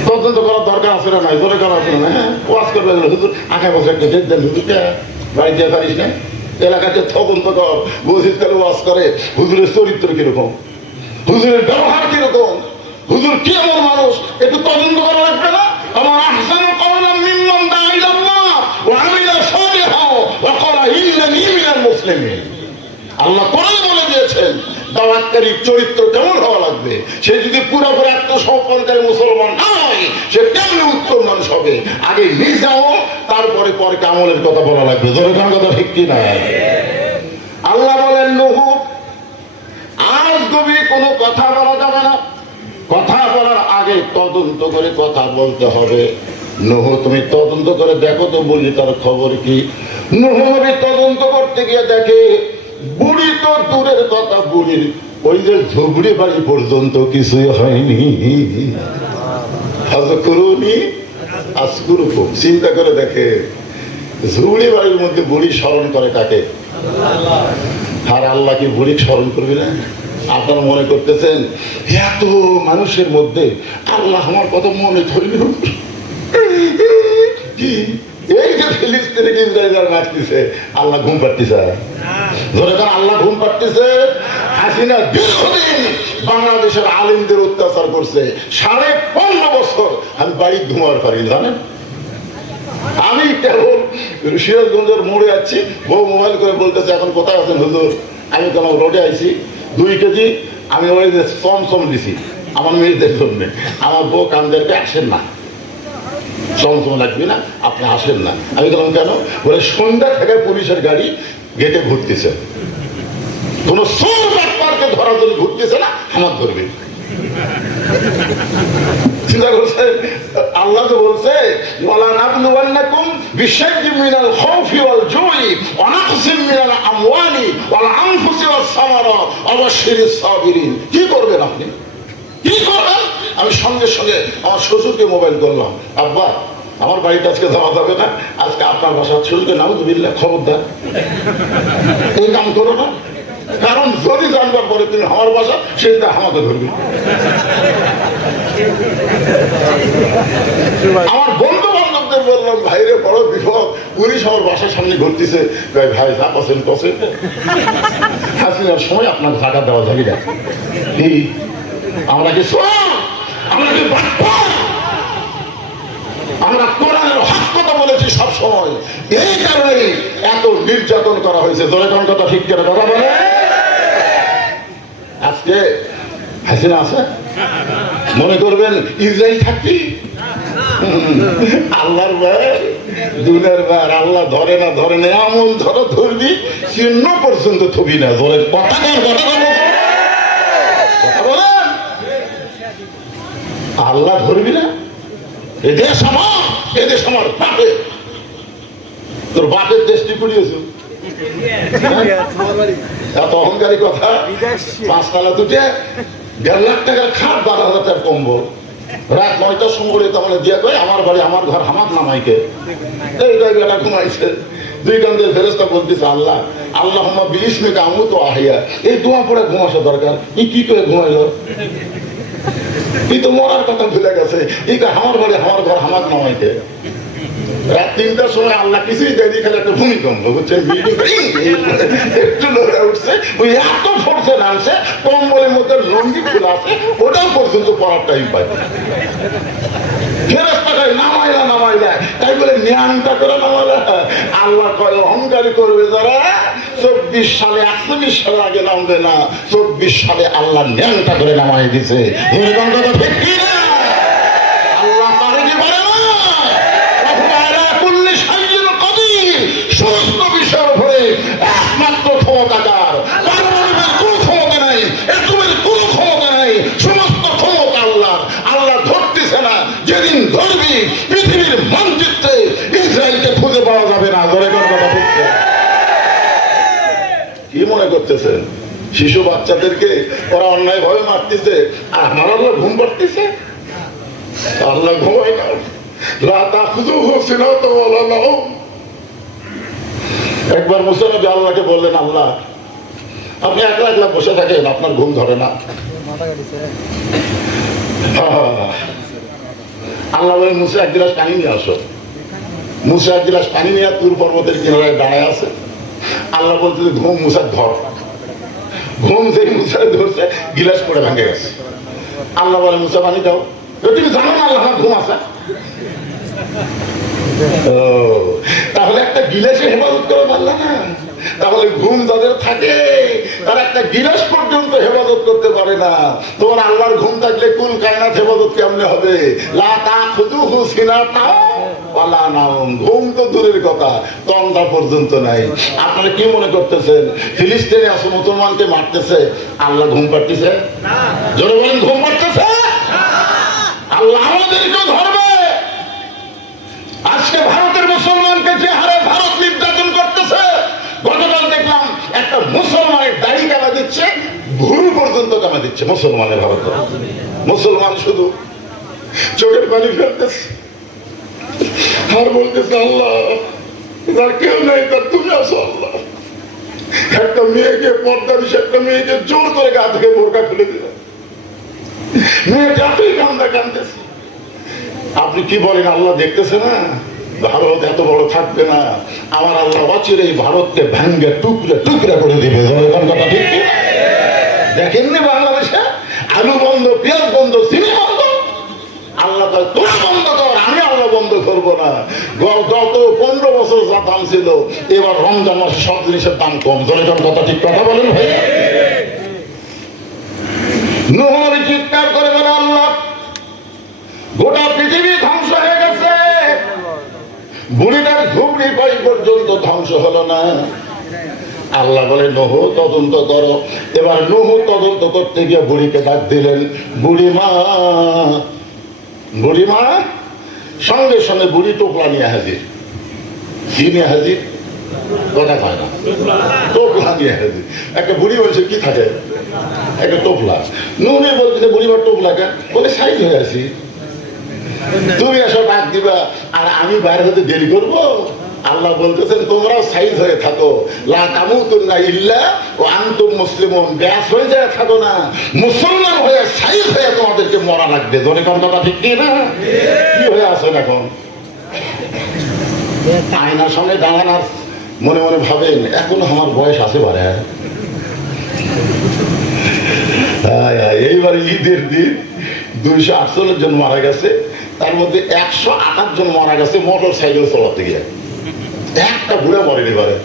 তদন্ত করার দরকার আছে না নাই? ধরে করা আছে না? হ্যাঁ, ওয়াজ করবে হুজুর আগামী বছর একটা ডেট দেন, হুজুরটা বাড়ি দিয়ে পারিস না, এলাকাতে তদন্ত কর। মসজিদ করে ওয়াজ করে, হুজুরের চরিত্র কিরকম, হুজুরের ব্যবহার কিরকম, হুজুর কি এমন মানুষ, একটু তদন্ত করা লাগবে না? আমার আহসানু কওলাম মিম্মান দাআ ইলাল্লাহ ওয়া আমিলা সালিহান ওয়া ক্বালা ইন্নানী মিনাল মুসলিমিন। আল্লাহ কোরআনে বলে দিয়েছেন দাওয়াতকারীর চরিত্র কেমন হওয়া লাগবে। সে যদি পুরোপুরি আত্মসমর্পণকারী মুসলমান না হয়, সে কেমনি উত্তম মানুষ হবে? আগে নিজেও, তারপরে পরকে আমলের কথা বলা লাগবে। জনগণ কথা ঠিক কি না? আল্লাহ বলেন নূহ, আজ গভী কোনো কথা বলা যাবে না, কথা বলার আগে তদন্ত করে কথা বলতে হবে। নূহ তুমি তদন্ত করে দেখো তো বলি তার খবর কি। নূহ নবী তদন্ত করতে গিয়ে দেখে বুড়ি তো দূরের কথা, বুড়ির ওই যে ঝুবড়ি বাড়ি পর্যন্ত কিছুই হয়নি। চিন্তা করে দেখে, ঝুবড়ি বাড়ির মধ্যে বুড়ি স্মরণ করে কাকে? আর আল্লাহ কি বুড়ি স্মরণ করবে না? আপনারা মনে করতেছেন এত মানুষের মধ্যে আল্লাহ আমার কথা মনে ধরিল? কি এই যে ফিলিস্তিনে ইসরায়েল মারতেছে, আল্লাহ ঘুম পাড়তেছে? ধরে কারণ আল্লাহ ঘুম পাড়তেছে? হাসিনা দীর্ঘদিন বাংলাদেশের আলিমদের অত্যাচার করছে, 15.5 বছর আমি বাড়ি ঘুমার পারি, জানেন? আমি কেবল সিরাজগঞ্জের মোড়ে যাচ্ছি, বউ মোবাইল করে বলতেছে এখন কোথায় আছেন হুজুর? আমি কেন রোডে আইছি, 2 কেজি আমি ওই যে চমচম দিছি আমার মেয়েদের জন্য। আমার বউ কান্দেরকে আসেন না, চমচম লাগবে না, আপনি আসেন না। আমি বললাম কেন? বলে সন্ধ্যা থেকে পুলিশের গাড়ি গেটে ঘুরতেছে, কোন পার্কে ধরা ধরে ঘুরতেছে না, আমার ধরবে। চিন্তা করছে আল্লাহ তো বলছে ওয়ালা নাবলুওয়ান্নাকুম বিশাইইম মিনাল খাউফি ওয়াল জুই ওয়া নাকসিম মিনাল আমওয়ালি ওয়াল আনফুসি ওয়াস সামারাত ওয়া বাশশিরিস সাবিরিন। কি করবেন আপনি? কি করবেন? আমি সঙ্গে সঙ্গে আমার শ্বশুরকে মোবাইল করলাম, আব্বা আমার বাড়িতে আজকে যাওয়া যাবে না, আজকে আপনার বাসা শ্বশুরকে নাউযুবিল্লাহ খবরদার এই কাম করো না, কারণ যদি জানবার পরে তুমি আমার বাসা সেটা আমাকে ধরবে। আমার বন্ধু বান্ধবদের বললাম ভাইরে বড় বিপদ, পুলিশ আমার বাসার সামনে ঘুরতেছে। ভাই যা পছেন পছেন, হাসিনার সময় আপনার জায়গা দেওয়া যাবে না। আমরা কি আমরা কোরআনের হক কথা বলেছি সব সময়, এই কারণে এত নির্যাতন করা হয়েছে। জনগণ কথা ঠিক করে কথা বলে। আজকে হাসিনা আছে, মনে করবেন ইসরায়েল থাকবি আল্লাহর বার দুনিয়ার বার, আল্লাহ ধরে না ধরে না, এমন ধরো ধরবি চিহ্ন পর্যন্ত থবি না। ধরে কথা আল্লাহ ধরবি না, এদেশ আমার, এদেশ আমার বাপের। তোর বাপের দেশটি পুড়িয়েছে, এত অহংকারী কথা। 5 তালা তুটে 1.5 লাখ টাকার খাট, 12,000 টাকার কম্বল, রাত 9টার সময় তাহলে দিয়া কয় আমার বাড়ি আমার ঘর হামাক নামাইকে। এই জায়গাটা ঘুমাইছে, 2 কান্দের ফেরেশতা বলতেছে আল্লাহ আল্লাহুম্মা বিইসমিকা আমুতু আহিয়া। এই দোয়া পড়ে ঘুমাসা দরকার। কি করে ঘুমাইলো? এই তো মরার কথা ভুলে গেছে। এই আমার বাড়ি আমার ঘর হামাক নামাইকে। রাত 3টার সময় আল্লাহ কিছুই দেয়নি, খালি একটা ভূমিকম্প বুঝছেন, একটু লড়ে উঠছে, ওই এত ফোর্সে নামছে, কম্বলের মধ্যে লঙ্গি খোলা আছে, ওটাও পর্যন্ত পড়ার টাইম পায়। ফেরেশতাটাই নামাইলা নামাইলা, তাই বলে ন্যাংটা করে নামাইলা। আল্লাহ কয় অহংকারী করবে যারা 24 সালে 48 সালে আগে নামবে না, 24 সালে আল্লাহ ন্যাংটা করে নামাই দিছে। ঠিক কি না? আল্লাহ পারে কি পারে না? সমস্ত বিষয়ের উপরে একমাত্র ক্ষমতাকার, পারমাণবিক কোনো ক্ষমতা নাই, এটমের কোনো ক্ষমতা নাই, সমস্ত ক্ষমতা আল্লাহ। আল্লাহ ধরতেছে না, যেদিন ধরবি পৃথিবীর মানচিত্রে ইসরায়েলকে খুঁজে পাওয়া যাবে না। ধরে কথা বলছে, কি মনে করতেছেন শিশু বাচ্চাদেরকে ওরা অন্যায় ভাবে মারতেছে, আর আমার আল্লাহ ঘুম পাড়তেছে? আল্লাহ ঘুমায় না। রাত আখুযুহু সিনাতু ওয়ালা নাওম। একবার মুসা নবী আল্লাহকে বললেন, আল্লাহ আপনি একলা একলা বসে থাকেন, আপনার ঘুম ধরে না? আল্লাহ বলেন, মুসা 1 গ্লাস পানি নিয়ে আসো। মুসা 1 গ্লাস পানি নিয়ে তুর পর্বতের কিনারায় দাঁড়ায় আছে। আল্লাহ বলতে ঘুম মুসা ধর। ঘুম যে মুসা ধরছে, গিলাস পড়ে ভাঙে গেছে। আল্লাহ বলে, মুসা পানি দাও। তুমি জানো না আল্লাহ আমার ঘুম আছে? তাহলে একটা গিলাসে হেফাজত করে পারলে না? তাহলে ঘুম যাদের থাকে তারা একটা গিলাস পর্যন্ত হেফাজত করতে পারে না। তোমার আল্লাহর ঘুম থাকলে কুল কায়নাত হেফাজত কেমনে হবে? লা তাখুযুহু সিনাতুন ওয়ালা নাওম। ঘুম তো দূরের কথা, তন্দ্রা পর্যন্ত নাই। আপনারা কি মনে করতেছেন ফিলিস্তিনে আছে মুসলমানকে মারতেছে, আল্লাহ ঘুম পাড়তেছে না? জোরে বলেন, ঘুম পাড়তেছে না? আল্লাহ আমাদেরকে ধরবে। আজকে ভারতের মুসলমানকে যে হারে ভারত নির্যাতন করতেছে, গতকাল দেখলাম একটা মুসলমানের দাড়ি কামা দিচ্ছে, ভুরু পর্যন্ত কামা দিচ্ছে মুসলমানের। ভারত মুসলমান শুধু চোখের পানি ফেলতেছে আর বলতেছে আল্লাহ যার কেউ নেই তার তুমি আসো আল্লাহ। একটা মেয়েকে পর্দা দিচ্ছে, একটা মেয়েকে জোর করে গা থেকে বোরকা খুলে দিল, মেয়ে যাতেই কান্দা কান্দতেছে। আপনি কি বলেন আল্লাহ দেখতেছে না? ভারত এত বড় থাকবে না, আমার আল্লাহ অচিরে এই ভারতকে ভাঙ্গে টুকরা টুকরা করে দিবে। দেখেননি বাংলাদেশে আলু বন্ধ, পেঁয়াজ বন্ধ, চিনি বন্ধ। আল্লাহ তোরা বন্ধ কর, আমি আল্লাহ বন্ধ করবো না। গত 15 বছর যা দাম ছিল, এবার রমজান মাসে সব জিনিসের দাম কম। জনগণ কথা ঠিক কথা বলেন ভাই। নূহ নবী চিৎকার করে বলে, আল্লাহ গোটা পৃথিবী ধ্বংস হয়ে গেছে, বুড়িটার ঝুপড়ি পাই পর্যন্ত ধ্বংস হলো না। আল্লাহ বলে নূহ তদন্ত করো। এবার নূহ তদন্ত করতে গিয়ে বুড়িকে ডাক দিলেন, বুড়িমা। বুড়িমা সঙ্গে সঙ্গে বুড়ি টোপলা নিয়ে হাজির। কি নিয়ে হাজির? কথা হয় না, টোপলা নিয়ে হাজির। একটা বুড়ি বলছে কি থাকে? একটা টোপলা। নূহ বলছে বুড়িমার টোপলা কেন? বলে সাইজ হয়ে আসি, তুমি এসব ডাক দিবা আর আমি বাইরে হতে দেরি করবো? আল্লাহ বলতেছেন তোমরাও সাইজ হয়ে থাকো, লা তামুতুন্না ইল্লা ওয়া আনতুম মুসলিমুন। ব্যাস হয়ে যায় থাকো না, মুসলমান হয়ে সাইজ হয়ে তোমাদেরকে মরা লাগবে। জোরে কোন কথা ঠিক কি না? কি হয়ে আছেন এখন? আয়নার সামনে দাঁড়ান আর মনে মনে ভাবেন এখন আমার বয়স আছে বারে। এইবার ঈদের দিন 248 জন মারা গেছে, তার মধ্যে 128 জন মারা গেছে মোটর সাইকেল চালাতে গিয়ে। একটা বুড়া মরেনি পারে,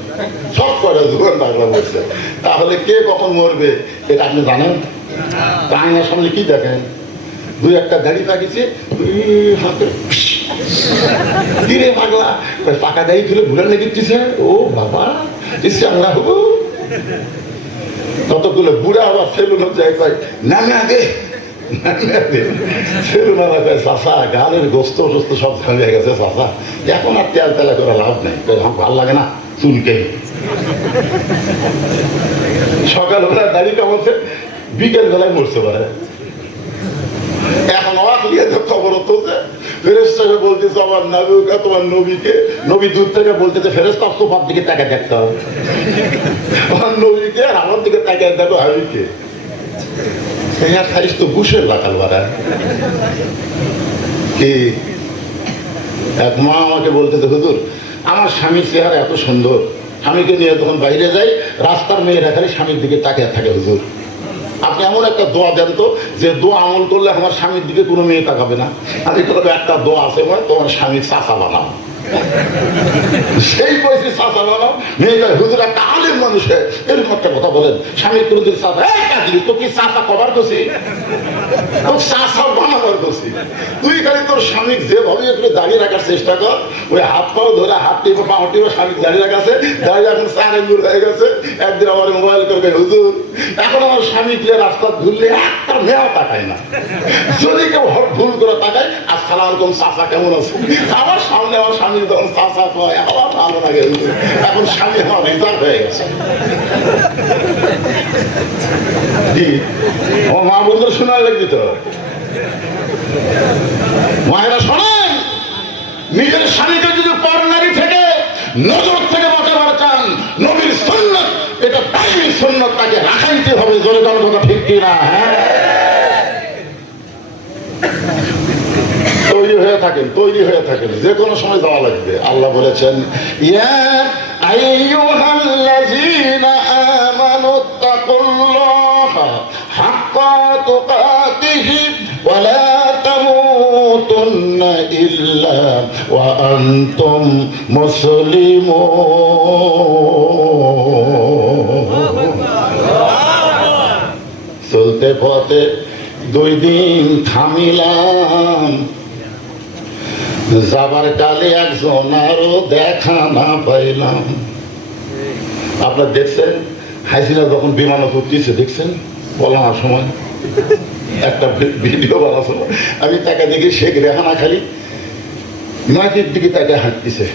সব কয়টা জীবন বাংলা বলছে। তাহলে কে কখন মরবে এটা আপনি জানেন? আয়নার সামনে কি দেখেন? 2-1টা দাড়ি পাকিছে, কিরে পাগলা পাকা দাড়ি তুলে বুড়া লেগেছে। ও বাবা আল্লাহ কতগুলো বুড়া আবার ফেলুন যায় কয় নামে আগে চাষা গালের গোস্ত টোস্ত সব হয়ে গেছে চাষা, এখন আর তেল তেলা করে লাভ নেই, ভাল লাগে না চুলকে। সকালবেলায় দাড়ি কামাচ্ছে, বিকেল বেলায় মরতে পারে। এখন অবাক লিয়ে তো খবর হচ্ছে, ফেরেশতা বলতেছে আমার নবীকে, তোমার নবীকে, নবী দূর থেকে বলতেছে ফেরেশতা তোমার দিকে তাকে দেখতে হবে, আমার নবীকে আর আমার দিকে তাকে দেখো আমি কে। খাইস তো বুসের লাগাল বাড়া কি। এক মা আমাকে বলতেছে হুজুর আমার স্বামীর চেহারা এত সুন্দর, স্বামীকে নিয়ে তখন বাইরে যাই, রাস্তার মেয়েরা খালি স্বামীর দিকে তাকিয়ে থাকে, হুজুর আপনি এমন একটা দোয়া দেন তো যে দোয়া আমল করলে আমার স্বামীর দিকে কোনো মেয়ে তাকাবে না। আমি একটা দোয়া আছে মানে তোমার স্বামীর চাচা বানাও। সেই বয়সে চাচা বানাও, মেয়েটা হুজুর একটা আলেম মানুষের এরকম একটা কথা বলেন, স্বামীর কোনোদিন চাচা তো কি চাচা কবার করছি, তোর চাচা বানাবার করছি। তুই খালি তোর স্বামীর যেভাবে একটু দাঁড়িয়ে রাখার চেষ্টা কর, ওই হাত পাও ধরে হাত টিপে পা টিপে স্বামীর দাঁড়িয়ে রাখাছে, দাঁড়িয়ে এখন 4 আঙ্গুল হয়ে গেছে। একদিন আমার মোবাইল করবে হুজুর এখন আমার স্বামী দিয়ে রাস্তা ধরলে একটা মেয়েও তাকায় না, যদি কেউ ভুল করে তাকায় আসসালামু আলাইকুম চাচা কেমন আছে, আমার সামনে আমার স্বামী তখন চাচা কয় আমার ভালো লাগে। এখন স্বামী আমার রিজার্ভ হয়ে গেছে। ও মা বন্ধু শোনার লাগবে তো, মায়েরা শোনেন, নিজের স্বামীকে যদি পরনারী থেকে নজর থেকে বাঁচাবার চান, নবীর সুন্নাত এটা টাইমের সুন্নাত, তাকে রাখাইতে হবে। জোরে দাও কথা ঠিক কিনা? হ্যাঁ, তৈরি হয়ে থাকেন, তৈরি হয়ে থাকেন, যে কোনো সময় যাওয়া লাগবে। আল্লাহ বলেছেন ইয়া আইয়ুহাল্লাযীনা আমানুত্তাকুল্লাহা হাক্কা তুকাতিহি ওয়া লা তামুতুন্না ইল্লা ওয়া আনতুম মুসলিমুন। চলতে পথে 2 দিন থামিলাম, যাবার কালে একজন আরো দেখা না পাইলাম। আপনার দেখছেন হাসিনা যখন বিমানে উঠতেছে, দেখছেন বলার সময় একটা ভিডিও বানাচ্ছিল, আমি তাকে দেখি শেখ রেহানা খালি মাটির দিকে তাকে হাঁটতেছে,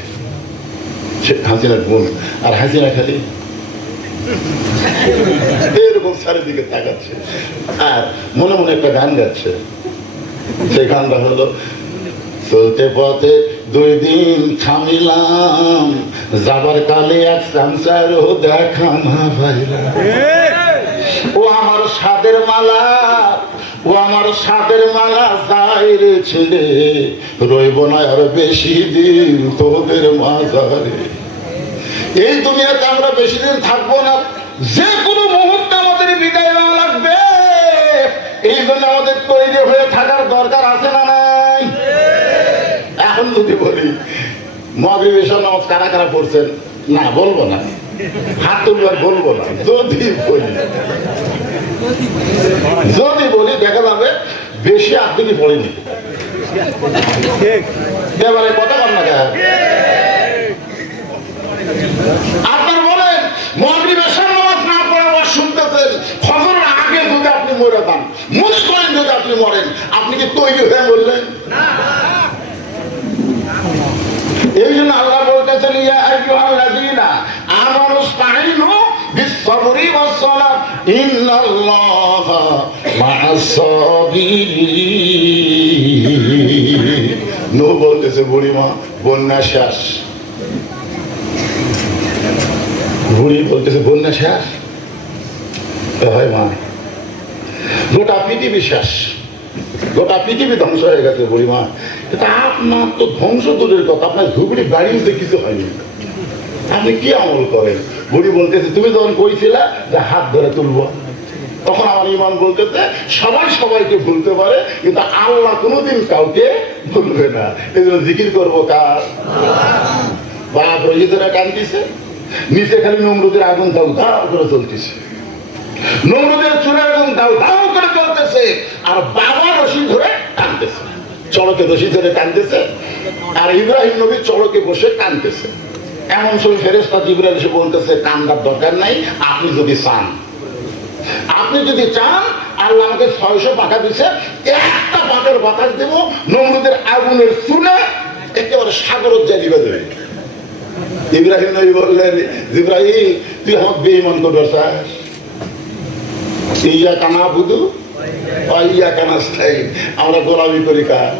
হাসিনার বোন, আর হাসিনা খালি এরকম চারিদিকে তাকাচ্ছে আর মনে মনে একটা গান গাচ্ছে। সেই গানটা হলো চলতে পথে 2 দিন থামিলাম, যাবার কালে এক সংসারও দেখা না পাইলাম। ও আমার সাদের মালা, ও আমার সাদের মালা যাই রে ছেলে, রইব না আর বেশি দিন তোদের মাঝারে। এই দুনিয়াতে আমরা বেশি দিন থাকবো না, যে কোনো মুহূর্তে আমাদের বিদায় নেওয়া লাগবে। এই জন্য আমাদের তৈরি হয়ে থাকার দরকার আছে না নাই? এখন যদি বলি মাগরিব এশা নামাজ কারা কারা পড়ছেন, না বলবো না, হাত তুলবার বলবো না। যদি বলি দেখা যাবে বেশি আপনি পড়েনি। এবারে কথা বল না কেন? আপনার বলেন মাগরিব এশা নামাজ না পড়ে আবার শুনতেছেন, ফজরের আগে যদি আপনি মরে যান, মনে করেন যদি আপনি মরেন, আপনি কি তৈরি হয়ে বললেন? এই জন্য আল্লাহ বলতেছেন ইয়া আইয়ুহাল্লাযীনা আমানুস্তাঈনু বিস-সাবরি ওয়াস-সালাত ইন্নাল্লাহা মা'আস-সাবিরিন। নূহ বলতেছে বুড়িমা বন্যা শেষ, বুড়ি বলতেছে বন্যা শেষ, হয় মা গোটা পৃথিবী শেষ, গোটা পৃথিবী ধ্বংস হয়ে গেছে। বুড়িমা এটা আপনার তো ধ্বংস দূরের কথা, আপনার ঝুপড়ি বাড়িতে কিছু হয়নি, আপনি কি আমল করেন? বুড়ি বলতেছে তুমি যখন কইছিলা যে হাত ধরে তুলবো, তখন আমার ইমান বলতেছে সবাই সবাইকে ভুলতে পারে কিন্তু আল্লাহ কোনোদিন কাউকে ভুলবে না। এই জন্য জিকির করবো কার? বাপ রহিতরা কান্দিছে, নিচে খালি নমরুদের আগুন দাও দাও করে চলতেছে, নমরুদের চুলের আগুন দাও দাও করে চলতেছে, আর বাবা রশি ধরে টানতেছে, চড়কে রশি ধরে টানতেছে, আর ইব্রাহিম নবী চড়কে বসে টানতেছে। এমন সময় ফেরেশতা জিবরাইল এসে বলতেছে কান্দার দরকার নাই, আপনি যদি চান, আপনি যদি চান আল্লাহ আমাকে 600 পাকা দিছে, একটা পাকের বাতাস দেবো, নমরুদের আগুনের চুলে একেবারে সাগরের জালি বাজবে। ইব্রাহিম নবী বললেন, জিবরাইল তুই আমাকে বেঈমান করবে চাস? ইয়া কানা বুধু ইয়া কানা স্থায়ী, আমরা গোলামি করি কার?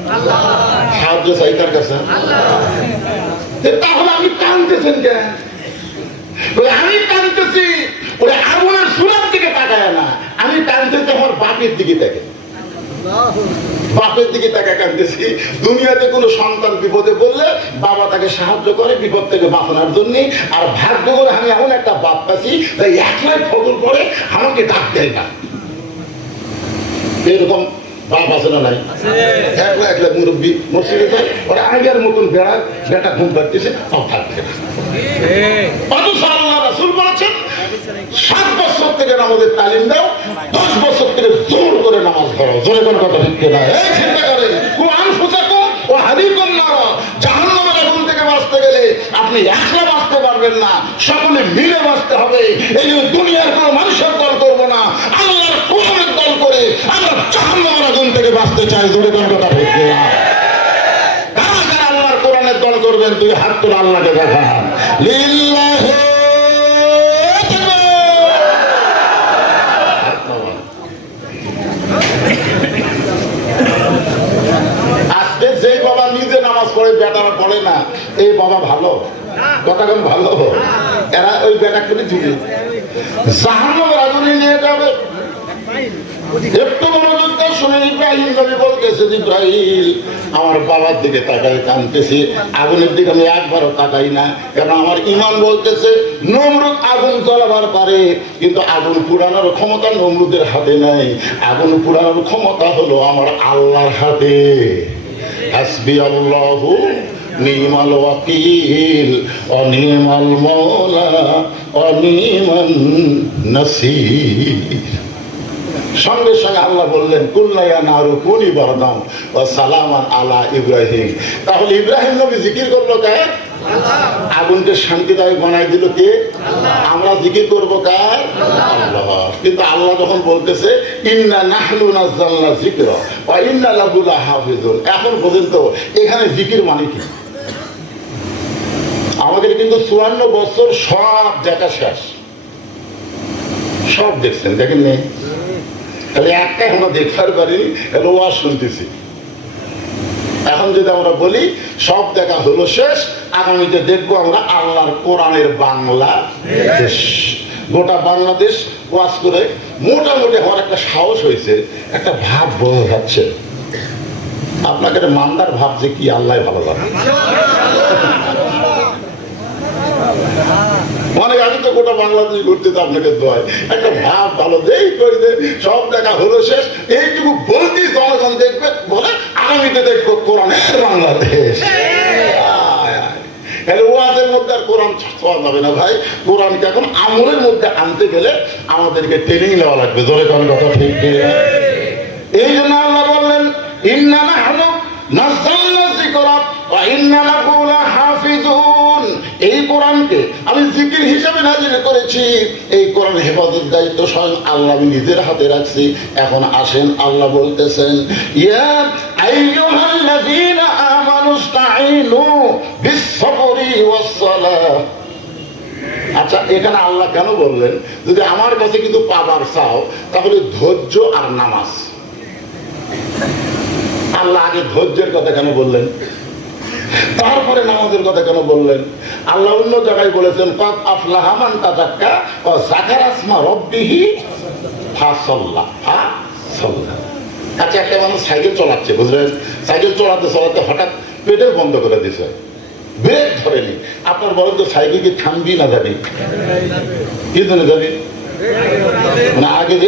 সাহায্য চাই কার কাছে? তাহলে আমি টানতেছেন কেন? আমি টানতেছি ওরা আগুনের সুরার দিকে তাকায় না, আমি টানতেছি আমার বাপের দিকে তাকে, বাপের দিকে তাকে কাঁদতেছি। দুনিয়াতে কোনো সন্তান বিপদে পড়লে বাবা তাকে সাহায্য করে বিপদ থেকে বাঁচানোর জন্য, আর ভাগ্য করে আমি এমন একটা বাপ পাচ্ছি তাই একলাই ফজল করে আমাকে ডাক দেয় না। এরকম বাপ আছে না নাই? একলা একলা মুরব্বী মসজিদে যায়, ওরা আগের মতন বেটা ঘুম পাড়তেছে, সব থাকবে। অথচ আল্লাহ রাসূল বলেছেন 7 বছর থেকে নামাজের তালিম দাও, 10 বছর থেকে জোর করে নামাজ পড়াও। জোরে কোন কথা ঠিক না? এই চিন্তা করেন, কুরআন ফুসাকুম ওয়া হাদিকুম নারা, জাহান্নামের আগুন থেকে বাঁচতে গেলে আপনি একলা বাঁচতে পারবেন না, সকলে মিলে বাঁচতে হবে। এই জন্য দুনিয়ার কোনো মানুষের দল করবো না, আল্লাহর কোরআনের দল করে আমরা জাহান্নামের আগুন থেকে বাঁচতে চাই। জোরে কোন কথা ঠিক না? কারা কারা আল্লাহর কোরআনের দল করবেন? তুই হাত তুলে আল্লাহকে দেখান। লিল্লাহি যে বাবা নিজে নামাজ পড়ে বেটারা পড়ে না, এই বাবা ভালো? কথা কোন ভালো? এরা ওই বেটা করে দিবে, জাহান্নামের আগুনে নিয়ে যাবে। একটু মনোযোগ দিয়ে শুনে, ইব্রাহিম নবী বলতেছে, ইব্রাহিম আমার বাবার দিকে তাকাই কাঁদতেছি, আগুনের দিকে আমি একবারও তাকাই না, কারণ আমার ঈমান বলতেছে নমরুদ আগুন জ্বালাবার পারে, কিন্তু আগুন পুরানোর ক্ষমতা নমরুদের হাতে নাই, আগুন পুরানোর ক্ষমতা হলো আমার আল্লাহর হাতে। হাসবি আল্লাহু নিমাল ওয়াকিল অনিমাল মওলা অনিমান নাসির। সঙ্গে সঙ্গে আল্লাহ বললেন, কুল্লা ইয়া নারু কুনি বারদাম ওয়া সালামান আলা ইব্রাহিম। তাহলে ইব্রাহিম নবী জিকির করলো কার? আগুনকে শান্তিদায়ক বানাই দিল কে? আমরা জিকির করবো কার? আল্লাহ। কিন্তু আল্লাহ যখন বলতেছে ইন্না নাহনু নাযালনা যিকরা ওয়া ইন্না লাহু লাহাফিজুন, এখন পর্যন্ত এখানে জিকির মানে কি? আমাদের কিন্তু 54 বছর সব দেখা শেষ, সব দেখছেন, দেখেন নি? তাহলে একটা এখনো দেখতে পারিনি, ওয়াজ শুনতেছি। এখন যদি আমরা বলি সব দেখা হলো শেষ, আগামীতে দেখবো আমরা আল্লাহর কোরআনের বাংলাদেশ। গোটা বাংলাদেশ ওয়াজ করে মোটামুটি আমার একটা সাহস হয়েছে, একটা ভাব বোঝা যাচ্ছে। আপনাকে মান্দার ভাব যে কি আল্লাহ ভালো লাগে। মানে আমি তো গোটা বাংলাদেশ ঘুরতে তো আপনাকে দোয়াই, একটা ভাব ভালো দেই করে দে, সব দেখা হলো শেষ, এইটুকু বলতেই জনগণ দেখবে, বলে আগামীতে দেখবো কোরআনের বাংলাদেশ। ওয়াজের মধ্যে আর কোরআন ছোঁয়া যাবে না ভাই, কোরআনকে এখন আমলের মধ্যে আনতে গেলে আমাদেরকে ট্রেনিং নেওয়া লাগবে। জোরে কোন কথা ঠিক? এই জন্য আল্লাহ বললেন ইন্না নাহনু নাযালনা যিকরা ওয়া ইন্না লাহু লাহাফিজুন। এই কোরআনকে আমি জিকির হিসেবে নাযিল করেছি, এই কোরআন হেফাজতের দায়িত্ব স্বয়ং আল্লাহ আমি নিজের হাতে রাখছি। এখন আসেন, আল্লাহ বলতেছেন ইয়া আইয়ুহাল্লাযীনা আমানুস্তাঈনু বিস-সাবরি ওয়াস-সালাহ। আচ্ছা, এখানে আল্লাহ কেন বললেন? যদি আমার কাছে কিন্তু পাবার চাও তাহলে ধৈর্য আর নামাজ। আল্লাহ আগে ধৈর্যের কথা কেন বললেন, তারপরে নামাজের কথা কেন বললেন? আল্লাহ অন্য জায়গায় বলেছেন কাদ আফলাহা মান তাযাক্কা ওয়া যাকারা ইসমা রাব্বিহি ফাসাল্লা। আচ্ছা, একটা মানুষ সাইকেল চালাচ্ছে, বুঝলেন, সাইকেল চালাতে চালাতে হঠাৎ পেডেল বন্ধ করে দিছে, ব্রেক ধরেনি। আপনার বলেন তো সাইকেল কি থামবি না যাবি? কি জন্য যাবি? না আগে যে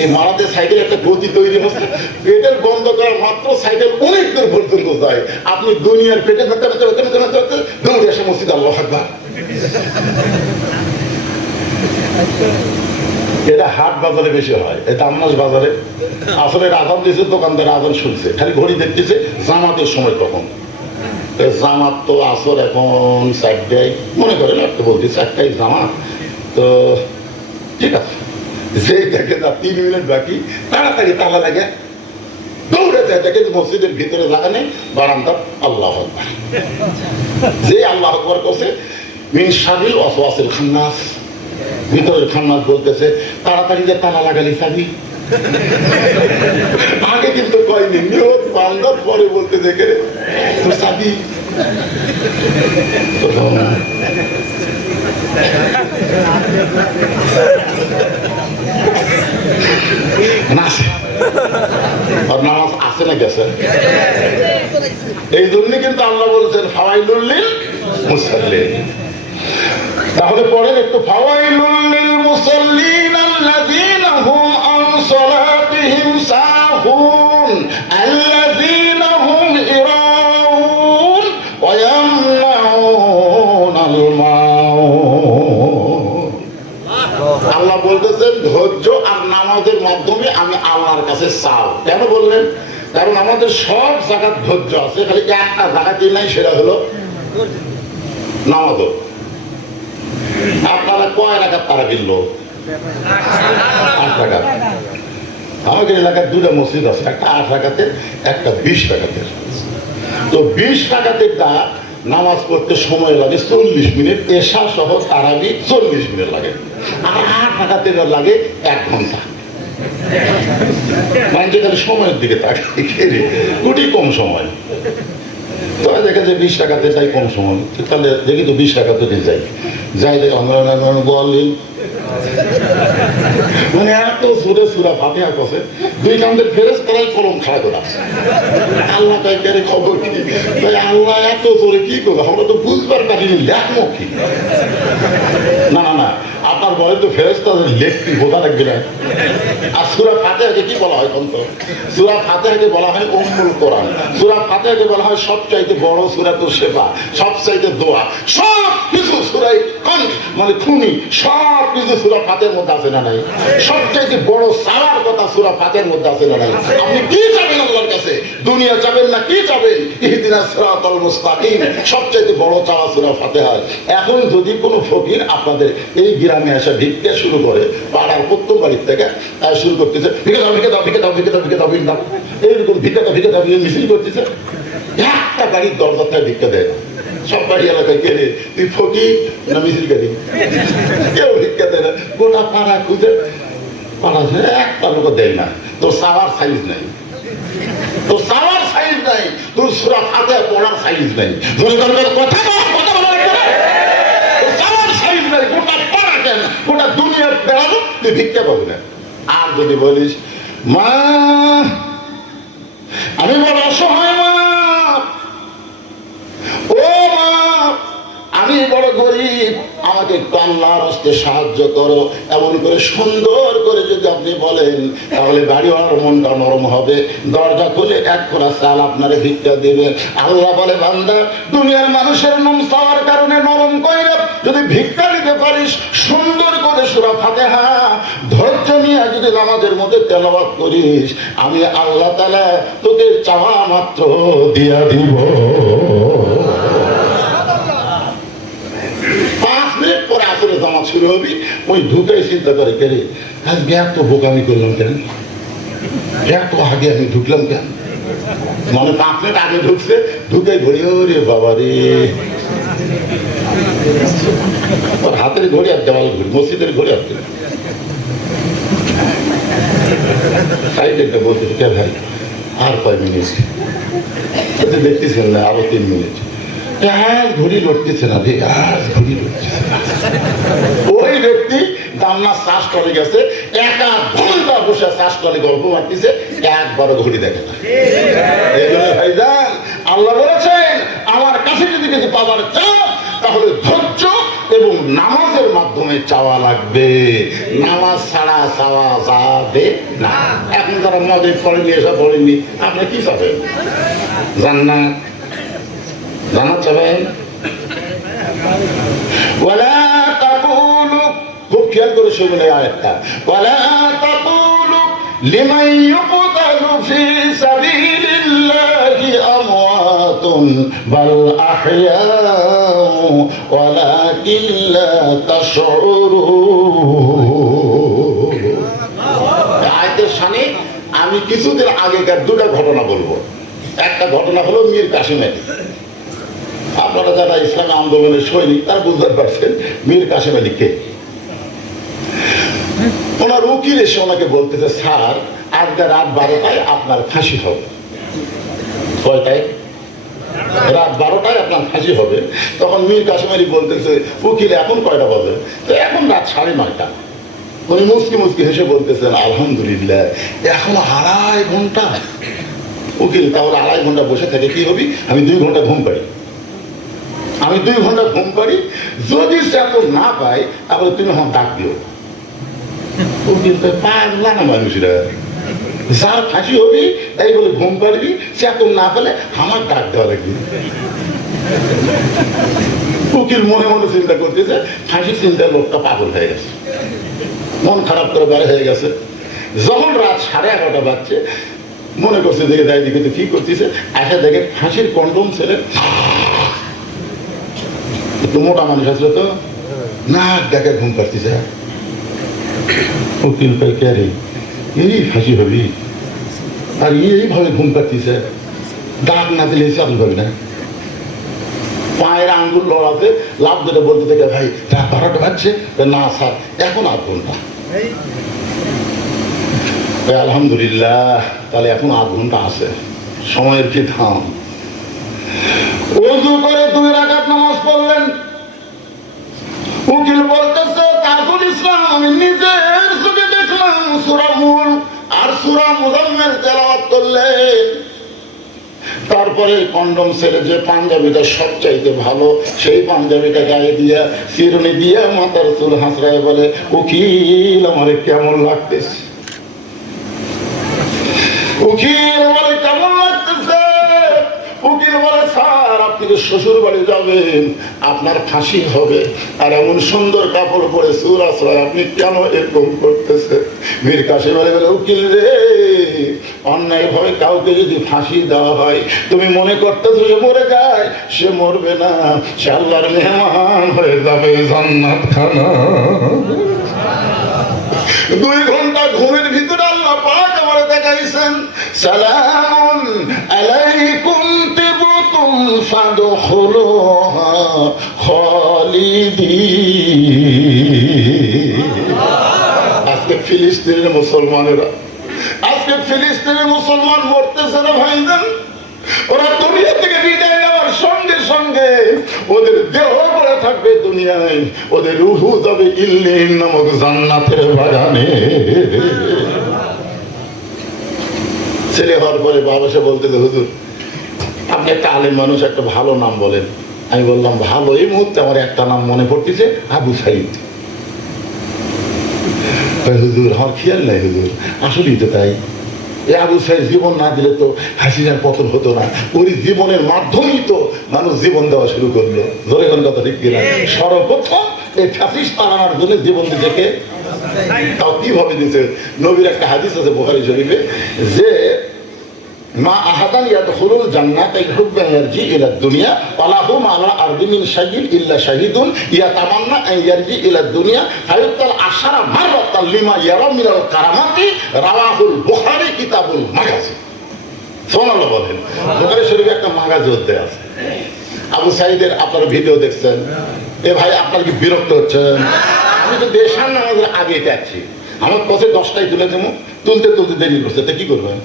এই মারাতে সাইকেল একটা গতি তৈরি হচ্ছে, পেডেল বন্ধ করার মাত্র সাইকেল অনেক দূর পর্যন্ত যায়। আপনি দুনিয়ার পেটে দৌড়ে এসে মসজিদ আল্লাহু আকবার। এটা হাট বাজারে বেশি হয়, এটা আমনাজ বাজারে। আসলে আজান দিয়েছে, দোকানদার আজান শুনছে, খালি ঘড়ি দেখতেছে জামাতের সময় কখন। জামাত তো আসর এখন 4টায়, মনে করেন একটা বলছি 4টায় জামাত, তো ঠিক আছে যে দেখে না 3 মিনিট বাকি, তাড়াতাড়ি তালা লাগে, দৌড়ে যায়, দেখে মসজিদের ভিতরে জায়গা নেই, বারান্দা আল্লাহু আকবার। যে আল্লাহু আকবার করছে, মিন শারিল ওয়াসওয়াসিল খান্নাস, ভিতরের খান্নাস বলতেছে তাড়াতাড়ি যে তালা লাগালি চাবি। আগে কিন্তু কয়নি, নিয়ত বান্দার পরে বলতে দেখে তোর চাবি। নামাজ আছে না গেছে? এই জন্য কিন্তু আল্লাহ বলছেন ফাওয়াইলুল লিল মুসাল্লিন। তাহলে পরের একটু ফাওয়াইলুল লিল মুসাল্লিন আল্লাযীনা হুম আন সালাতিহিম সাহুন আল্লাযীনা হুম ইরাউন ওয়া ইয়ামনাউনাল মাউন। আল্লাহ বলতেছেন ধৈর্য আর নামাজের মাধ্যমে আমি আল্লাহর কাছে চাও। কেন বললেন? কারণ আমাদের সব জায়গার ধৈর্য আছে, খালি একটা জায়গাতেই নাই, সেটা হলো নামাজ। আপনারা কয় রাকাত তারাবির লোক? 8 রাকাত। আমাদের এলাকার 2টা মসজিদ আছে, একটা 8 রাকাতের, একটা 20 রাকাতের। তো 20 রাকাতের টা নামাজ পড়তে সময় লাগে 40 মিনিট, এশা সহ তারাবি 40 মিনিট লাগে, আর 8 রাকাতের লাগে 1 ঘন্টা। মানে যেখানে সময়ের দিকে তাকে কোটি কম সময়, তো দেখা যায় 20 টাকাতে যাই কম সময়, তাহলে দেখি তো 20 টাকাতে যাই যাই দেখ আমরা বলেন মানে এত সুরে সুরা ফাতিহা করছে, 2 কান্দের ফেরেশতারাই কলম খাড়া করে আছে। আল্লাহ তাইকারে খবর কি, তাই আল্লাহ এত জোরে কি করবে, আমরা তো বুঝবার পারিনি, লেখবো কি? না না না, আপনার বলে তো ফেরেশতাদের লেখতে বোঝা লাগবে না। আর সূরা ফাতিহাকে কি বলা হয়? সূরা ফাতিহাকে বলা হয় উম্মুল কোরআন। সূরা ফাতিহাকে বলা হয় সবচাইতে বড় সূরাতুল শিফা, সবচাইতে দোয়া। সব কিছু সূরায় মানে খুনি, সব কিছু সূরা ফাতিহার মধ্যে আছে না নাই? সবচাইতে বড় চাওয়ার কথা সূরা ফাতিহার মধ্যে আছে না নাই? আপনি কি চাবেন আল্লাহর কাছে? দুনিয়া চাবেন না কি চাবেন? ইহদিনাস সিরাতাল মুস্তাকিম, সবচাইতে বড় চাওয়া সূরা ফাতিহা। এখন যদি কোনো ফকির আপনাদের এই গ্রামে এসে ভিক্ষা শুরু করে, পাড়ার প্রত্যেক বাড়ির থেকে শুরু করতেছে, ভিক্ষা দাও ভিক্ষা দাও ভিক্ষা দাও ভিক্ষা দাও ভিক্ষা দাও ভিক্ষা দাও, এইরকম ভিক্ষা দাও ভিক্ষা দাও মিছিল করতেছে, একটা গাড়ির দরজা থেকে ভিক্ষা দেয় না। সব বাড়ি এলাকায় কেড়ে তুই ফকির না মিছিল গাড়ি, কেউ ভিক্ষা দেয় না। গোটা পাড়া খুঁজে পাড়া একটা লোক দেয় না। তোর সাওয়ার সাইজ নাই, তোর সাওয়ার সাইজ নাই, তোর সূরা ফাতিহা পড়ার সাইজ নাই। কথা কথা বলার সাওয়ার সাইজ নাই, গোটা পাড়া কেন, গোটা দুনিয়ার বেড়াবো, তুই ভিক্ষা পাবি না। আর যদি বলিস মা আমি বড় অসহায়, মা ও মা আমি বড় গরিব, আমাকে একটু আল্লাহর রাস্তায় সাহায্য করো, এমন করে সুন্দর করে যদি আপনি বলেন, তাহলে বাড়িওয়ালার মনটা নরম হবে, দরজা খুলে 1 কোড়া চাল আপনারে ভিক্ষা দেবে। আল্লাহ বলে বান্দা, দুনিয়ার মানুষের নাম চাওয়ার কারণে নরম কইরা যদি ভিক্ষা দিতে পারিস, সুন্দর করে সূরা ফাতিহা ধৈর্য নিয়ে যদি নামাজের মধ্যে তেলাওয়াত করিস, আমি আল্লাহ তাআলা তোকে চাওয়া মাত্র দিয়া দিব। 5 মিনিট পরে আসলে জামাত শুরু হবি, ওই ঢুকাই চিন্তা করে কেরে আজকে এত বোকামি করলাম কেন, এত আগে আমি ঢুকলাম কেন, মানে 5 মিনিট আগে ঢুকছে, ঢুকাই ঘড়ি, ওরে বাবা রে, হাতের ঘড়ি আর দেওয়াল ঘড়ি, মসজিদের ঘড়ি আর সাইডে বলতে কে ভাই আর 5 মিনিট দেখতেছেন না, আরো 3 মিনিট, আজ ঘড়ি লড়তেছে না রে, আজ ঘড়ি লড়তেছে না। ওই ব্যক্তি জান্নাত চাষ করে গেছে, 1 ঘন্টা বসে চাষ করে গল্প মারতেছে, একবারও ঘড়ি দেখে না। এই জন্য ভাইজান আল্লাহ বলেছেন, আমার কাছে যদি কিছু পাওয়ার চাও তাহলে ধৈর্য এবং নামাজের মাধ্যমে চাওয়া লাগবে, নামাজ ছাড়া চাওয়া যাবে না। এখন যারা মদের পড়েনি, এসব পড়েননি, আপনি কি চাবেন? জান্নাত, জান্নাত চাবেন? ওয়ালা তাকুলু, খুব খেয়াল করে শুনবেন এই আয়াতটা, ওয়ালা তাকুলু লিমান ইউকতালু ফি সাবিলিল্লাহি আমওয়াতুন বাল আহইয়াউ ওয়ালাকিন লা তাশউরুন। শানে আমি কিছুদিন আগেকার দুটা ঘটনা বলবো। একটা ঘটনা হলো মীর কাসেম আলী। আপনারা যারা ইসলামী আন্দোলনের সৈনিক তারা বুঝতে পারছেন মীর কাসেম আলী কে। ওনার উকিল এসে ওনাকে বলতেছে, স্যার আজকে রাত 12টায় আপনার ফাঁসি হবে। কয়টায়? রাত 12টায় আপনার ফাঁসি হবে। তখন মীর কাসেম আলী বলতেছে, উকিল এখন কয়টা বাজে? এখন রাত 9:30। উনি মুসকি মুসকি হেসে বলতেছেন, আলহামদুলিল্লাহ এখন 2.5 ঘন্টা। উকিল, তাহলে 2.5 ঘন্টা বসে থেকে কি হবি? আমি 2 ঘন্টা ঘুম পাই। আমি 2 ঘন্টা ঘুম পারি, যদি চাকর না পাই তাহলে তুমি আমার ডাক দিও। উকিল তো পাগলা না মানুষরা, যার ফাঁসি হবি তাই বলে ঘুম পারবি, চাকর না পেলে আমার ডাক দেওয়া লাগবে। উকিল মনে মনে চিন্তা করতেছে, ফাঁসির চিন্তার লোকটা পাগল হয়ে গেছে, মন খারাপ করে বেড়ে হয়ে গেছে। যখন রাত 11:30 বাজছে, মনে করছে দেখে যাই দিকে তো কি করতেছে, আসা দেখে ফাঁসির কন্ডম ছেলে। একটু মোটা মানুষ আসলে তো না দেখে ঘুম পাচ্ছিছে। উকিল পাই কে রে, এই ফাঁসি হবি আর এইভাবে ঘুম পাচ্ছিছে, ডাক না দিলে চালু হবে না। পায়ের আঙ্গুল লড়াতে লাভ ধরে বলতে থেকে, ভাই রাত 12টা বাজছে। না স্যার এখন 8 ঘন্টা। আলহামদুলিল্লাহ, তাহলে এখন 8 ঘন্টা আছে, সময়ের কি থাম। ওযু করে 2 রাকাত নামাজ পড়লেন। উকিল বলতেছে, তাজুল ইসলাম আমি নিজের চোখে দেখলাম সূরা মুলক আর সূরা মুজাম্মিল তেলাওয়াত করলেন। তারপরে কন্ডম ছেড়ে যে পাঞ্জাবিটা সবচাইতে ভালো, সেই পাঞ্জাবিটা গায়ে দিয়া চিরুনি দিয়া মাথার চুল হাসড়ায় বলে, উকিল আমারে কেমন লাগতেছে, উকিল আমারে কেমন লাগতেছে। উকিল বলে, স্যার আপনি তো শ্বশুর বাড়ি যাবেন, আপনার ফাঁসি হবে, আর এমন সুন্দর কাপড় পরে চুল আশ্রয় আপনি কেন এরকম করতেছে? মীর কাসেম আলী বলে, উকিল রে, অন্যায় ভাবে কাউকে যদি ফাঁসি দেওয়া হয়, তুমি মনে করতেছো সে মরে যায়? সে মরবে না, সে আল্লাহর মেহমান হয়ে যাবে জান্নাত খানা। 2 ঘন্টা ঘুমের ভিতরে আল্লাহ পাক আমারে দেখাইছেন, সালামুন আলাইকুম তিবতুম ফাদখুলুহা খালিদিন। আজকে ফিলিস্তিনের মুসলমানেরা, আজকে ফিলিস্তিনের মুসলমান মরতেছে না ভাইজান। ওরা দুনিয়া থেকে বিদায় নেওয়ার সঙ্গে সঙ্গে ওদের দেহ পড়ে থাকবে দুনিয়ায়, ওদের রুহু যাবে ইল্লিন নামক জান্নাতের বাগানে। ছেলে হওয়ার পরে বাবা সে বলতে, হুজুর আপনি একটা আলেম মানুষ, একটা ভালো নাম বলেন। আমি বললাম, ভালো এই মুহূর্তে আমার একটা নাম মনে পড়তেছে, আবু সাইদ। হুজুর আমার খেয়াল নাই হুজুর, আসলেই তো তাই। আবু সাইদ জীবন না দিলে তো হাসিনার পতন হতো না। ওই জীবনের মাধ্যমেই তো মানুষ জীবন দেওয়া শুরু করলো। ধরে কোন কথা ঠিক কিনা? সর্বপ্রথম এই ফ্যাসিস্ট তাড়ানোর জন্য জীবন দিতে, তাও কিভাবে দিতে? নবীর একটা হাদিস আছে বুখারী শরীফে, যে মা আহাদান ইয়াদখুলুল জান্নাতা হুব্বান ইয়ারজি ইলা দুনিয়া ওয়ালাহু মা'আলা আরদি মিন শাইইন ইল্লা শাহিদুন ইয়াতামান্না আন ইয়ারজি ইলা দুনিয়া ফায়ুক্তাল আশারা মাররাতান লিমা ইয়ারা মিনাল কারামাতি। রাওয়াহুল বুখারী কিতাবুল মাগাজি। সুবহানাল্লাহ বলেন। বুখারী শরীফে একটা মাগাজি অধ্যায় আছে। আবু সাইদের আপনারা ভিডিও দেখছেন, এ ভাই আপনার কি বিরক্ত হচ্ছেন? আমি তো দেশার নামাজের আগে যাচ্ছি, আমার পথে 10টায় তুলে দেবো, তুলতে তুলতে দেরি করছে, তা কি করবেন?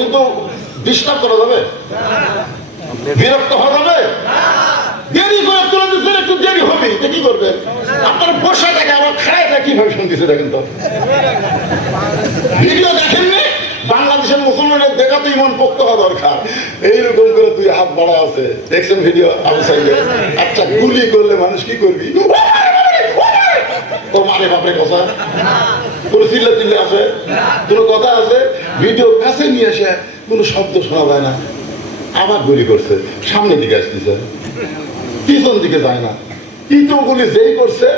কিন্তু ডিস্টার্ব করা যাবে, বিরক্ত হওয়া যাবে। দেরি করে তুলে দিচ্ছেন, একটু দেরি হবে, কি করবেন? আপনার বসে থাকে, আমার খায় থাকে, কিভাবে শুনতেছে দেখেন তো। ভিডিও দেখেননি? বাংলাদেশের মুসলমানের দেখা তো ইমান পোক্ত হওয়া দরকার। এইরকম করে 2 হাত বাড়া আছে, দেখছেন ভিডিও আবু সাইদের? আচ্ছা গুলি করলে মানুষ কি করবি? তোর মানে বাপরে কথা, কোনো চিল্লা চিল্লা আছে, কোনো কথা আছে? ভিডিও কাছে নিয়ে আসে, কোনো শব্দ শোনা যায় না, আবার গুলি করছে, সামনের দিকে আসতেছে, পিছন দিকে যায় না। তৃতীয় গুলি যেই করছে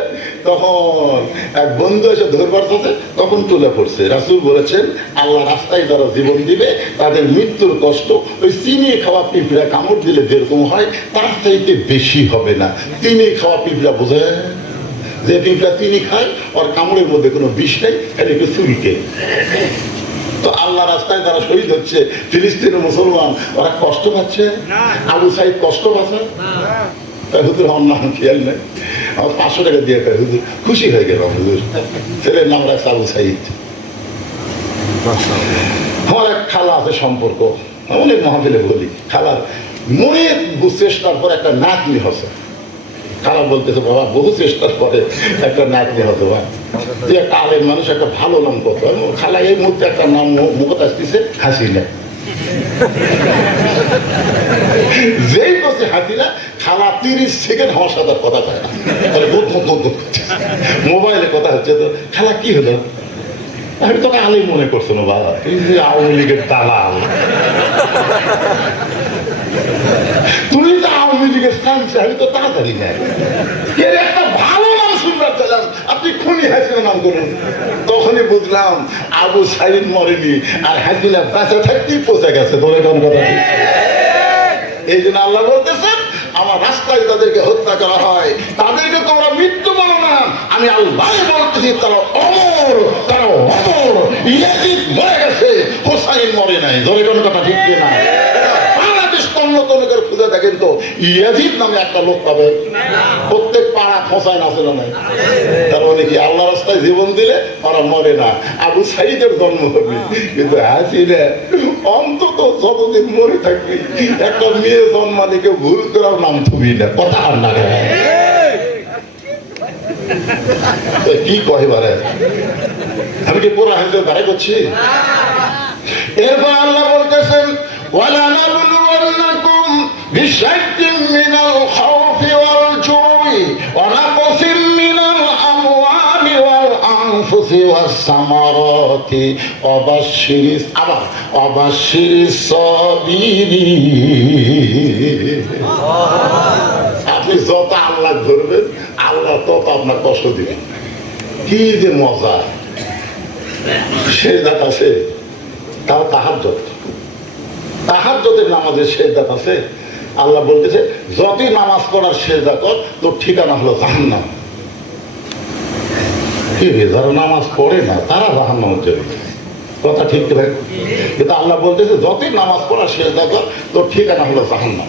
তখন এক বন্ধু এসে ধরবার সাথে তখন তুলে পড়ছে। রাসূল বলেছেন আল্লাহ রাস্তায় যারা জীবন দিবে তাদের মৃত্যুর কষ্ট ওই চিনি খাওয়া পিঁপড়া কামড় দিলে যেরকম হয় তার চাইতে বেশি হবে না। চিনি খাওয়া পিঁপড়া বোঝে, যে পিঁপড়া চিনি খায় ওর কামড়ের মধ্যে কোনো বিষ নেই, এটা একটু চুলকে। তো আল্লাহ রাস্তায় যারা শহীদ হচ্ছে ফিলিস্তিনের মুসলমান, ওরা কষ্ট পাচ্ছে? আবু সাইদ কষ্ট পাচ্ছে? হুজুর আমার নাম খেয়াল নেই, আমার 500 টাকা দিয়ে হুজুর খুশি হয়ে গেলাম। হুজুর ছেলের নাম রাখছে আবু সাইদ। আমার এক খালা আছে সম্পর্ক, অনেক মাহফিলে বলি, খালার মনে চেষ্টার পর একটা নাতনি হচ্ছে। খালা বলতেছে বাবা বহু চেষ্টার পরে একটা নাতনি হতো, তুই একটা আলেম মানুষ, একটা ভালো নাম কত। খালা এই মুহূর্তে একটা নাম মুখত আসতেছে হাসিনা। যেই বসে হাসিনা, খালা 30 সেকেন্ড আমার সাথে কথা পায় না, মোবাইলে কথা হচ্ছে। তো খালা কি হলো? আমি তোকে আলেম মনে করছো না বাবা, তুই যে আওয়ামী লীগের দালাল, তুমি তো আওয়ামী লীগের সামনে, আমি তো তাড়াতাড়ি নাই। এর একটা ভালো নাম শুনবার চাইলাম, আপনি খুনি হাসিনা নাম করুন। তখনই বুঝলাম আবু সাইদ মরেনি, আর হাসিনা বেঁচে থাকতেই পচে গেছে। তোরে কোন কথা? এই জন্য আল্লাহ বলতেছেন আমার রাস্তায় তাদেরকে হত্যা করা হয়, তাদেরকে তোমরা মৃত্যু বলো না, আমি আল্লাহ বলতেছি তারা অমর, তারা অমর। ইয়াজিদ মরে গেছে, হোসাইন মরে নাই। তোরে কোন কথা ঠিক না? খুঁজে দেখেন তো ইয়াজিদ নামে একটা লোক পাবে? প্রত্যেক পাড়া হোসাইন আছে না নাই? তার মানে কি আল্লাহ রাস্তায় জীবন দিলে ওরা মরে না। আবু সাইদের জন্ম হবে, কিন্তু হাসিনা অন্তত যতদিন মরে থাকবি, একটা মেয়ে জন্মালে কেউ ভুল করার নাম থুবি না, কথা আর না। কি কয় বারে আমি কি পুরো হাসিনা দাঁড়াই করছি? এরপর আল্লাহ বলতেছেন وَلَنَبْلُوَنَّكُمْ بِشَيْءٍ مِّنَ الْخَوْفِ وَالْجُوعِ وَنَقْصٍ مِّنَ الْأَمْوَالِ وَالْأَنفُسِ وَالثَّمَرَاتِ وَبَشِّرِ الصَّابِرِينَ। আপনি যত আল্লাহ ধরবেন, আল্লাহ তত আপনার কষ্ট দিবেন। কি যে মজা! সেজদাত আছে, তাও তাহাজ্জুদের নামাজের সেজদাত আছে। আল্লাহ বলতেছে যতই নামাজ পড়ার সেজদা কর, তোর ঠিকানা হলো জাহান্নাম। কি রে, যারা নামাজ পড়ে না তারা জাহান্নামে যাবে, কথা ঠিক করে। কিন্তু আল্লাহ বলতেছে যতই নামাজ পড়ার সেজদা কর, তোর ঠিকানা হলো জাহান্নাম।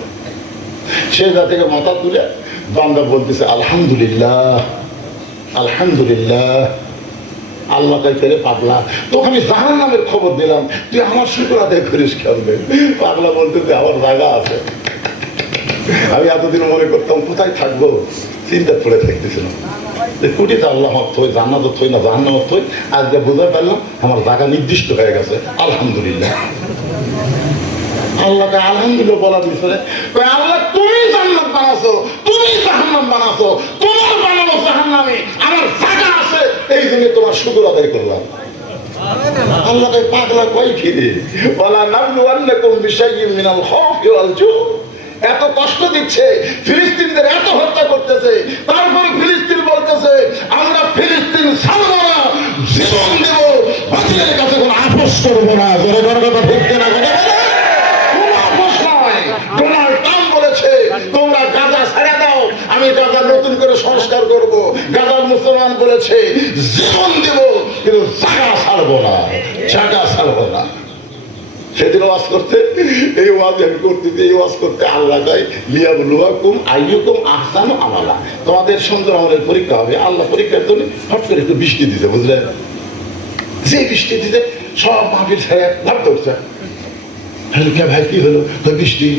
সেজদা থেকে মাথা তুলে বান্দা বলতেছে আলহামদুলিল্লাহ, আলহামদুলিল্লাহ। আল্লাহ তাই ফেরে পাগলা, তোকে আমি জাহান্নামের খবর দিলাম, তুই আমার শুকর আদায় করিস কেমনে? পাগলা বলতে আমার জায়গা আছে। আমি এতদিন মনে করতাম কোথায় থাকবো, চিন্তা পড়ে থাকতেছিলাম কুটিতে আল্লাহ থই, জান্নাত থই না জাহান্নাম থই। আজকে বুঝতে পারলাম আমার জায়গা নির্দিষ্ট হয়ে গেছে। আলহামদুলিল্লাহ। আল্লাহকে আলহামদুলিল্লাহ বলা দিয়েছে, আল্লাহ তুমি জান্নাত বানাছো, তুমি জাহান্নাম বানাছো, তোমার বানানো জাহান্নামে আমার জায়গা আছে, এই জন্য তোমার শুকর আদায় করলাম। আল্লাহকে পাগলা কই ফিরে বলা নাবলুয়ান্নাকুম বিশাইইন মিনাল খাউফি ওয়াল জু। এত কষ্ট দিচ্ছে, ফিলিস্তিনদের এত হত্যা করতেছে, তারপরে ফিলিস্তিন বলতেছে আমরা ফিলিস্তিন ছাড়বো না, জীবন দেব, বাতিলের কাছে কোনো আপোষ করবো না। জোরে জোরে কথা ঠিক না? কোনো আপোষ নয়। ডোনাল্ড ট্রাম্প বলেছে তোমরা গাজা ছেড়ে দাও, আমি গাজা নতুন করে সংস্কার করব। গাজার মুসলমান বলেছে জীবন দেব, কিন্তু জায়গা ছাড়বো না, জায়গা ছাড়বো না। সেদিন ওয়াজ করতে, এই ওয়াজ আমি করতে, এই ওয়াজ করতে আল্লাহ গায় লিয়াবলুয়াকুম আইয়ুকুম আহসানু আমালা, তোমাদের সুন্দর আমাদের পরীক্ষা হবে। আল্লাহ পরীক্ষার জন্য হঠাৎ করে একটু বৃষ্টি দিতে, বুঝলেন? যে বৃষ্টি দিতে সব মাটির ছেড়ে ভাব ধরছে। কে ভাই কি হলো? বৃষ্টি।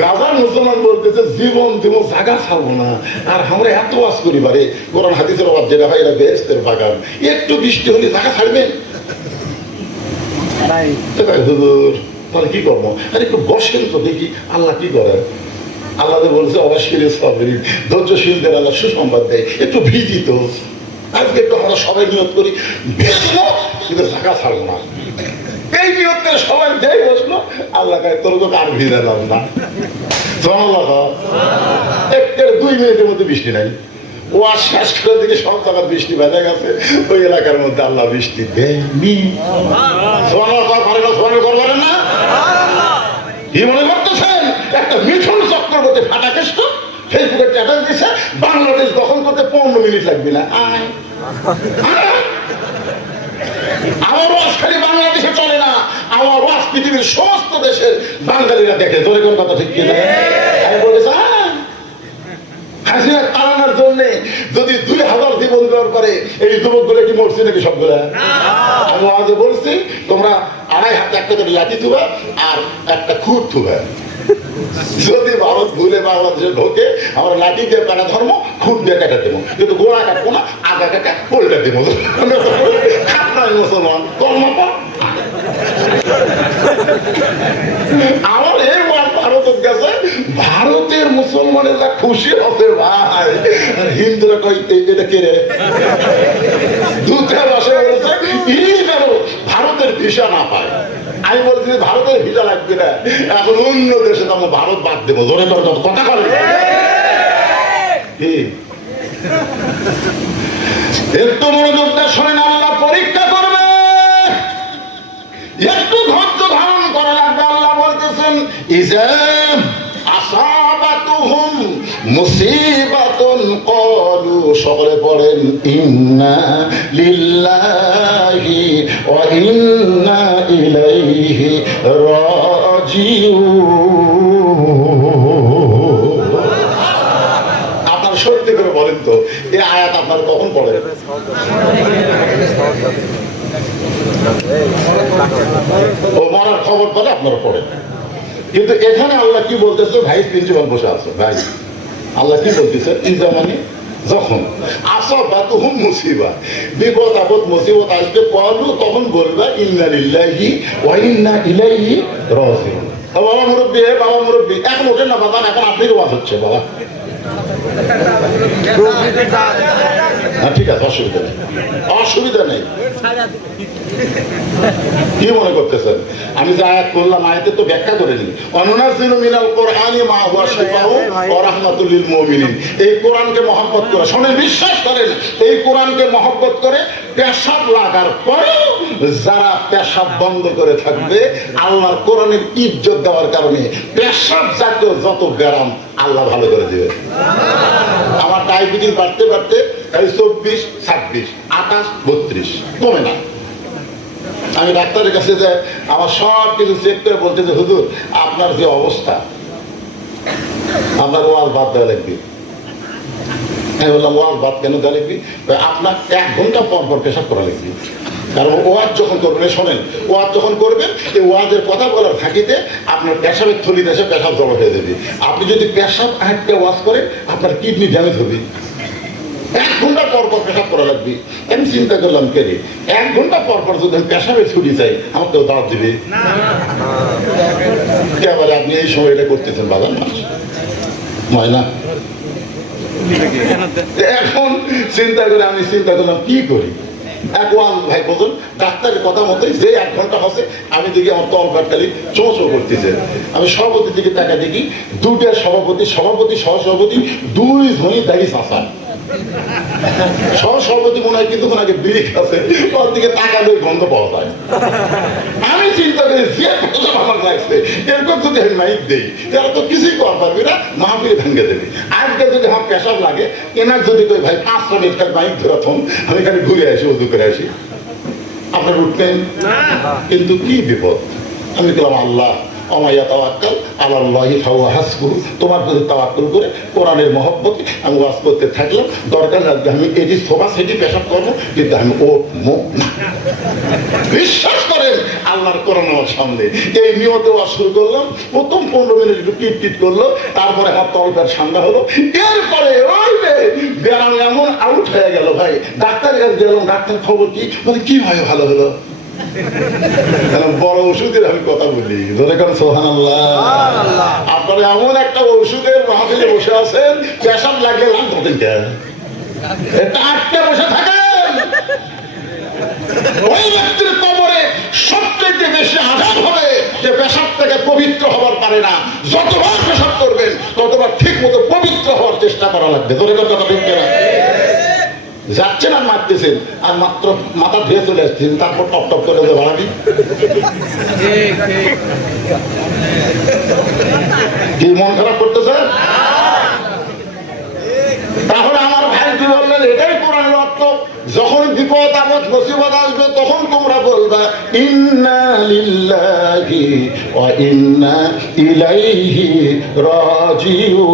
গাজার মুসলমান বলতেছে জীবন দেবো, জায়গা ছাড়বো না। আর আমরা এত ওয়াজ করি বারে কোরআন হাদিসের অভাব, যেটা ভাই এরা বেহেশতের বাগান, একটু বৃষ্টি হলে জায়গা ছাড়বেন? তাহলে কি করবো? আরে একটু বসেন তো দেখি আল্লাহ কি করে। আল্লাহ বলছে অবশ্যই ধৈর্যশীলদের আল্লাহ সুসংবাদ দেয়, একটু ভিজি তো। আজকে একটু আমরা সবাই নিয়ত করি বেসবো, কিন্তু জায়গা ছাড়বো না। এই নিয়ত করে সবাই দেয় বসলো, আল্লাহ কায় তোর তো আর ভিজালাম না। 2 মিনিটের মধ্যে বৃষ্টি নাই। ওয়াজ শেষ করে দিকে সব জায়গায় বৃষ্টি বেঁধে গেছে, ওই এলাকার মধ্যে আল্লাহ বৃষ্টি দেয়নি। করবেন না? কি মনে করতেছেন একটা মিঠুন চক্রবর্তী ফাটা কেষ্ট ফেসবুকে স্ট্যাটাস দিছে বাংলাদেশ দখল করতে 15 মিনিট লাগবে না। আমার ওয়াজ খালি বাংলাদেশে চলে না, আমার ওয়াজ পৃথিবীর সমস্ত দেশের বাঙালিরা দেখে। জোরে কোন কথা ঠিক কিনা? আমি বলেছি হাসিনা তাড়ানোর জন্য যদি 2000 জীবন দেওয়ার পরে এই যুবকগুলো কি মরছে নাকি সবগুলা? আমি আজকে বলছি তোমরা 2.5 হাতে একটা করে লাঠি থুবা আর একটা খুঁত থুবা। যদি ভারত ভুলে বাংলাদেশে ঢোকে আমরা লাঠি দিয়ে কাটা ধর্ম, খুঁত দিয়ে কাটা দেবো, কিন্তু গোড়া কাটবো না, আগা কাটা পোলটা দেবো। খাতনায় মুসলমান কর্মপা আমার এই ভারতের কাছে ভারতের মুসলমানেরা খুশি হবে ভাই, আর হিন্দুরা কই এটা কে রে? দূতের বসে বলেছে ভারতের ভিসা না পায়। আমি বলছি ভারতের ভিসা লাগবে না, এখন অন্য দেশে আমরা ভারত বাদ দেবো। জোরে জোরে কথা বলে একটু মনোযোগটা শোনেন, আল্লাহ পরীক্ষা করবে, একটু ধৈর্য ধারণ করা লাগবে। আল্লাহ বলতেছেন ইজাম আসাবাতুহুম মুসিবাতুন ক্বালু, সকলে পড়েন ইন্না লিল্লাহি ওয়া ইন্না ইলাইহি রাজিউন। আপনার সত্যি করে বলেন তো এই আয়াত আপনার কখন পড়ে? ও মরার খবর পরে আপনারা পড়েন। কিন্তু এখানে আল্লাহ কি বলতেছে? ভাইস প্রিন্সিপাল বসে আছে, ভাই আল্লাহ কি বলতেছে? ইজা মানে যখন আসাবাতুহুম মুসিবা, বিপদ আপদ মুসিবত আসবে, ক্বালু তখন বলবা ইন্না লিল্লাহি ওয়া ইন্না ইলাইহি রাজিউন। বাবা মুরব্বি, বাবা মুরব্বি এখন ওঠেন না বাবা, এখন আপনার ওয়াজ হচ্ছে বাবা। ঠিক আছে, অসুবিধা নেই, অসুবিধা নেই। কি মনে করতেছেন আমি যে আয়াত করলাম আয়াতে তো ব্যাখ্যা করে দিই, অনুনাজ্জিলু মিনাল কোরআনি মা হুয়া শিফাউ ওয়া রাহমাতুল লিল মুমিনিন। এই কোরআনকে মহব্বত করে শোনেন, বিশ্বাস করেন, এই কোরআনকে মহব্বত করে পেশাব লাগার পরে যারা পেশাব বন্ধ করে থাকবে আল্লাহর কোরআনের ইজ্জত দেওয়ার কারণে পেশাব জাতীয় যত ব্যারাম আল্লাহ ভালো করে দিবে। আমার ডায়াবেটিস বাড়তে বাড়তে 24, 26, 28, 32 কমে না। আমি ডাক্তারের কাছে যাই, আমার সব কিছু চেক করে বলতে যে হুজুর আপনার যে অবস্থা আপনার ওয়াজ বাদ দেওয়া লাগবে। আমি বললাম ওয়াজ বাদ কেন দেওয়া লাগবে? আপনার 1 ঘন্টা পর পর পেশাব করা লাগবে। কারণ ওয়াজ যখন করবেন, শোনেন, ওয়াজ যখন করবেন এই ওয়াজের কথা বলার থাকিতে আপনার পেশাবের থলি দেশে পেশাব জমা হয়ে যাবে। আপনি যদি পেশাব আটকে ওয়াজ করেন আপনার কিডনি ড্যামেজ হবে। 1 ঘন্টা পর পর পেশাব করা লাগবে। আমি চিন্তা করলাম কে রে 1 ঘন্টা পর পর যদি আমি পেশাবের ছুটি চাই আমার কেউ দাওয়াত দিবে কে? বলে আপনি এই সময়টা করতেছেন বাজার মাস ময়না। এখন চিন্তা করে আমি চিন্তা করলাম কি করি। এক ওয়াজ ভাই বলুন ডাক্তারের কথা মতোই যে 1 ঘন্টা হচ্ছে আমি দেখি আমার তলবারটালি চোঁচো করতেছে। আমি সভাপতির দিকে তাকা দেখি 2টা সভাপতি, সভাপতি সহসভাপতি 2 জনই দাঁড়িয়ে চাষা। সহসভাপতি মনে হয় কিন্তু আগে বিড়ি খাচ্ছে, ওর দিকে তাকালে গন্ধ পাওয়া যায়। আমি চিন্তা করি যে আমার লাগছে এরকম যদি আমি মাইক দিই তারা তো কিছুই করা পারবি না, মাহফিলে ভেঙে দেবে। আজকে যদি আমার পেশাব লাগে এনার যদি কই ভাই 5 মিনিট খালি মাইক ধরে থন আমি খালি ঘুরে আসি, উদু করে আসি, আপনার উঠবেন। কিন্তু কি বিপদ, আমি বললাম আল্লাহ অমাইয়া তাওয়াক্কাল আলাল্লাহি ফাহুয়া হাসবুহু, তোমার প্রতি তাওয়াক্কুল করে কোরআনের মহব্বতে আমি ওয়াজ করতে থাকলাম। দরকার লাগবে আমি এটি সোফা সেটি পেশাব করবো, কিন্তু আমি উঠবো না। বিশ্বাস করেন আল্লাহর কোরআন আমার সামনে এই নিয়তে ওয়াজ শুরু করলাম। প্রথম 15 মিনিট একটু টিট টিট করলো, তারপরে হাত তলপেট ঠান্ডা হলো। এরপরে ব্যায়াম এমন আউট হয়ে গেল ভাই, ডাক্তারের কাছে গেলাম, ডাক্তার খবর কি? মানে কি ভাই ভালো হলো? বড় ওষুধের আমি কথা বলি, ধরে কারণ সুবহানাল্লাহ। আপনারা এমন একটা ওষুধের মাহফিলে বসে আছেন, পেশাব লাগলে লাভ ধরেন কেন? এটা আটকে বসে থাকেন। ওই ব্যক্তির কবরে সবচেয়ে বেশি আঘাত হবে যে পেশাব থেকে পবিত্র হবার পারে না। যতবার পেশাব করবেন ততবার ঠিক মতো পবিত্র হওয়ার চেষ্টা করা লাগবে। তোর কথা ঠিক না? যাচ্ছেন আর মারতেছেন, আর মাত্র মাথা ধুয়ে চলে আসছেন, তারপর টপ টপ করে বাড়াবি। কি মন খারাপ করতেছে? তাহলে আমার ভাই কি বললেন, এটাই কোরআনের অর্থ। যখন বিপদ আপদ মুসিবত আসবে তখন তোমরা বলবা ইন্না লিল্লাহি ওয়া ইন্না ইলাইহি রাজিউন।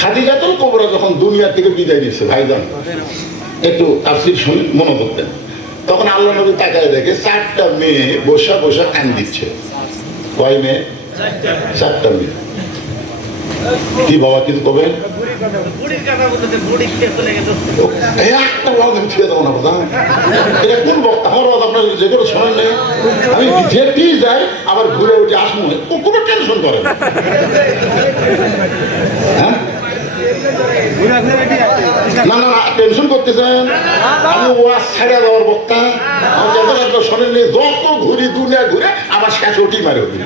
খাদিজাতুল কুবরা যখন দুনিয়া থেকে বিদায় নিচ্ছে, ভাইজান একটু তাফসীর শুনে মনে করতেন, তখন আল্লাহ নবী তাকায় দেখে 4টা মেয়ে বসা বসা কান দিচ্ছে। কয় মেয়ে? 4টা মেয়ে। কি বাবা কিছু কবেন? যেগুলো শোনেন নেই, আমি যেতেই যাই আবার ঘুরে উঠে আসবো, কোনো টেনশন করে না। হ্যাঁ না না টেনশন করতেছেন, আমি ওয়াজ ছাড়া দেওয়ার বক্তা। শোনেননি, যত ঘুরি দুনিয়া ঘুরে আবার শেষ উঠি মারে উঠি।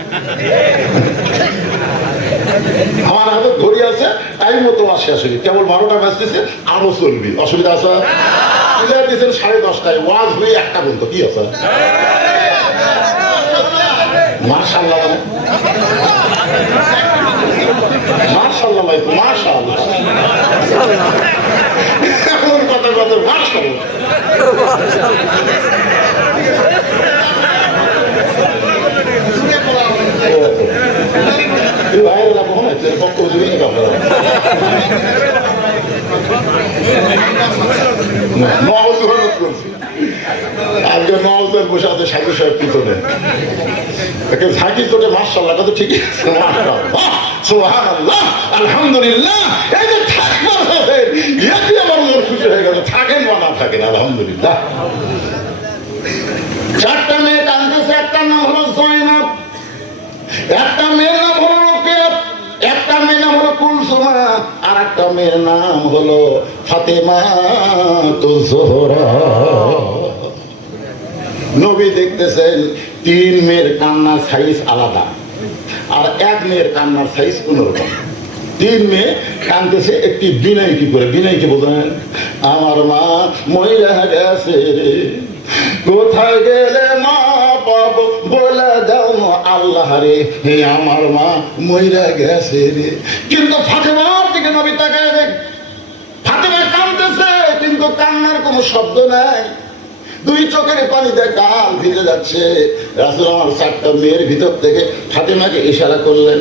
আমার হাতে ঘড়ি আছে, টাইম মতো মাস শেষ হয়ে কেবল 12টা বাজতেছে, আরো চলবি। অসুবিধা আছে? দিয়েছেন 10:30টায়, ওয়াজ হয়ে 1টা পর্যন্ত। কি আছে? মাশাআল্লাহ মাশাআল্লাহ ভাই, মাশাআল্লাহ। এমন কথা কথা মাশাআল্লাহ। ভাইয়েরা কখন আছে পক্ষ দিবেন আজকে নওয়াজের বসে আছে সাইকেল সাহেব পিছনে, ঝাঁকি চোটে মাশাআল্লাহ কত ঠিক আছে, সুবহানাল্লাহ আলহামদুলিল্লাহ। এই যে থাকবার হবেন, এতে আমার মন খুশি হয়ে গেল। থাকেন বা না থাকেন আলহামদুলিল্লাহ। 4টা মেয়ে টানতেছে, একটার নাম হলো জয়নাব, একটা মেয়ের নাম হলো রোকেয়া, একটা মেয়ের নাম হলো কুলসুমা, আর একটা মেয়ের নাম হলো ফাতেমা জোহরা। নবী দেখতেছেন 3 মেয়ের কান্নার সাইজ আলাদা, আর 1 মেয়ের কান্নার সাইজ অন্যরকম। 3 মেয়ে কাঁদতেছে। একটি বিনয় কি করে, বিনয় কি বলবেন, আমার মা মহিলা গেছে রে, কোথায় গেলে মা পাবো বলে দাও আল্লাহ রে, হে আমার মা মহিলা গেছে রে। কিন্তু ফাতেমার দিকে নবী তাকায় দেখ, ফাতেমা কাঁদতেছে কিন্তু কান্নার কোনো শব্দ নাই, 2 চোখের পানিতে গাল ভিজে যাচ্ছে। রাসূল আমার 4টা মেয়ের ভিতর থেকে ফাতেমাকে ইশারা করলেন।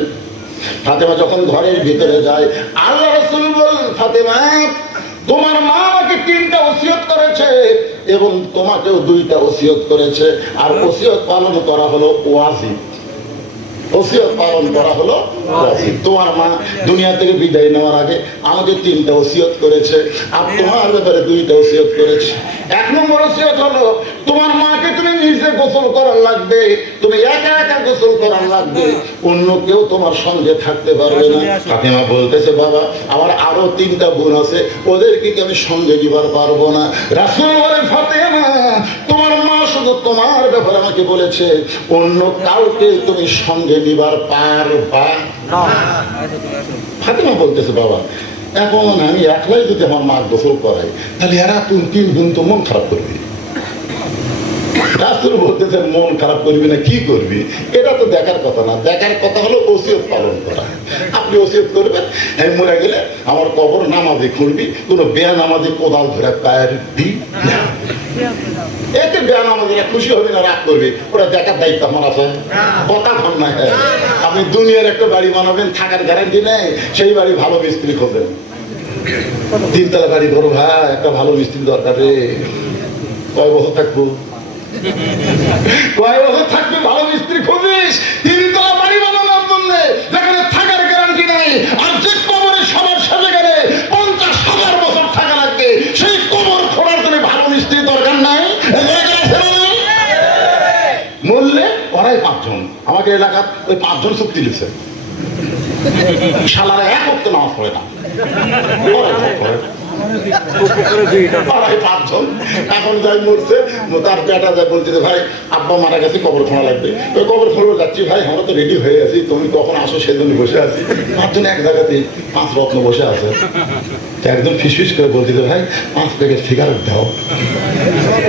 ফাতেমা যখন ঘরের ভিতরে যায়, আল্লাহ রাসূল বলেন, ফাতেমা তোমার মা আমাকে 3টা ওসিয়ত করেছে এবং তোমাকেও 2টা ওসিয়ত করেছে, আর ওসিয়ত পালন করা হলো ওয়াজিব। ওসিয়ত পালন করা হলো ওয়াজিব। তোমার মা দুনিয়া থেকে বিদায় নেওয়ার আগে আমাকে 3টা ওসিয়ত করেছে, আর তোমার ব্যাপারে 2টা ওসিয়ত করেছে। 1 নম্বর ওসিয়ত হলো তোমার মাকে তুমি নিজে গোসল করার লাগবে, তুমি একা একা গোসল করার লাগবে, অন্য কেউ তোমার সঙ্গে থাকতে পারবে না। ফাতেমা বলতেছে, বাবা আমার আরো 3টা বোন আছে, ওদেরকে কি আমি সঙ্গে দিবার পারবো না? রাসূল বলেন, ফাতেমা তোমার মা শুধু তোমার ব্যাপারে আমাকে বলেছে, অন্য কাউকে তুমি সঙ্গে নিবার পারবা না। ফাতেমা বলতেছে, বাবা এখন আমি একলাই যদি আমার মা গোসল করাই, তাহলে এরা 3 বোন তো মন খারাপ করবি। রাসূল বলতেছেন, মন খারাপ করবি না কি করবি, এটা তো দেখার কথা না, দেখার কথা হলো ওসিয়ত পালন করা। আপনি ওসিয়ত করবেন, আমি মরে গেলে আমার কবর নামাজে খুঁড়বি, কোনো বেনামাজি কোদাল ধরে পায়ের দিই না। এতে বেনামাজিরা খুশি হবে না রাগ করবে, ওরা দেখার দায়িত্ব আমার আছে। কথা ভাব না, আপনি দুনিয়ার একটা বাড়ি বানাবেন, থাকার গ্যারান্টি নেই, সেই বাড়ি ভালো মিস্ত্রি খোঁজেন। 3 তলা বাড়ি করো ভাই, একটা ভালো মিস্ত্রি দরকার রে। কয় বছর থাকবো, কয় বছর থাকবে, ভালো মিস্ত্রি খুঁজিস। 3 তলা বাড়ি বানানোর জন্য যেখানে থাকার গ্যারান্টি নাই, আর যে কবরে সবার সাথে গেলে 50,000 বছর থাকা লাগবে, সেই কবর খোঁড়ার জন্য ভালো মিস্ত্রি দরকার নাই। মূল্যে ওরাই 5 জন, আমাকে এলাকার ওই 5 জন চুক্তি দিচ্ছে, শালারা 1 ওয়াক্ত নামাজ পড়ে না। পাঁচজন। এখন যাই মরছে, তার বেটা যায় বলছে ভাই আব্বা মারা গেছে, কবর খোঁড়া লাগবে। ওই কবর খোঁড়া যাচ্ছি, ভাই আমরা তো রেডি হয়ে আছি, তুমি কখন আসো সেজন্য বসে আছি। পাঁচজন এক জায়গাতে 5 রত্ন বসে আছে। একজন ফিসফিস করে বলছে ভাই 5 প্যাকেট সিগারেট দাও,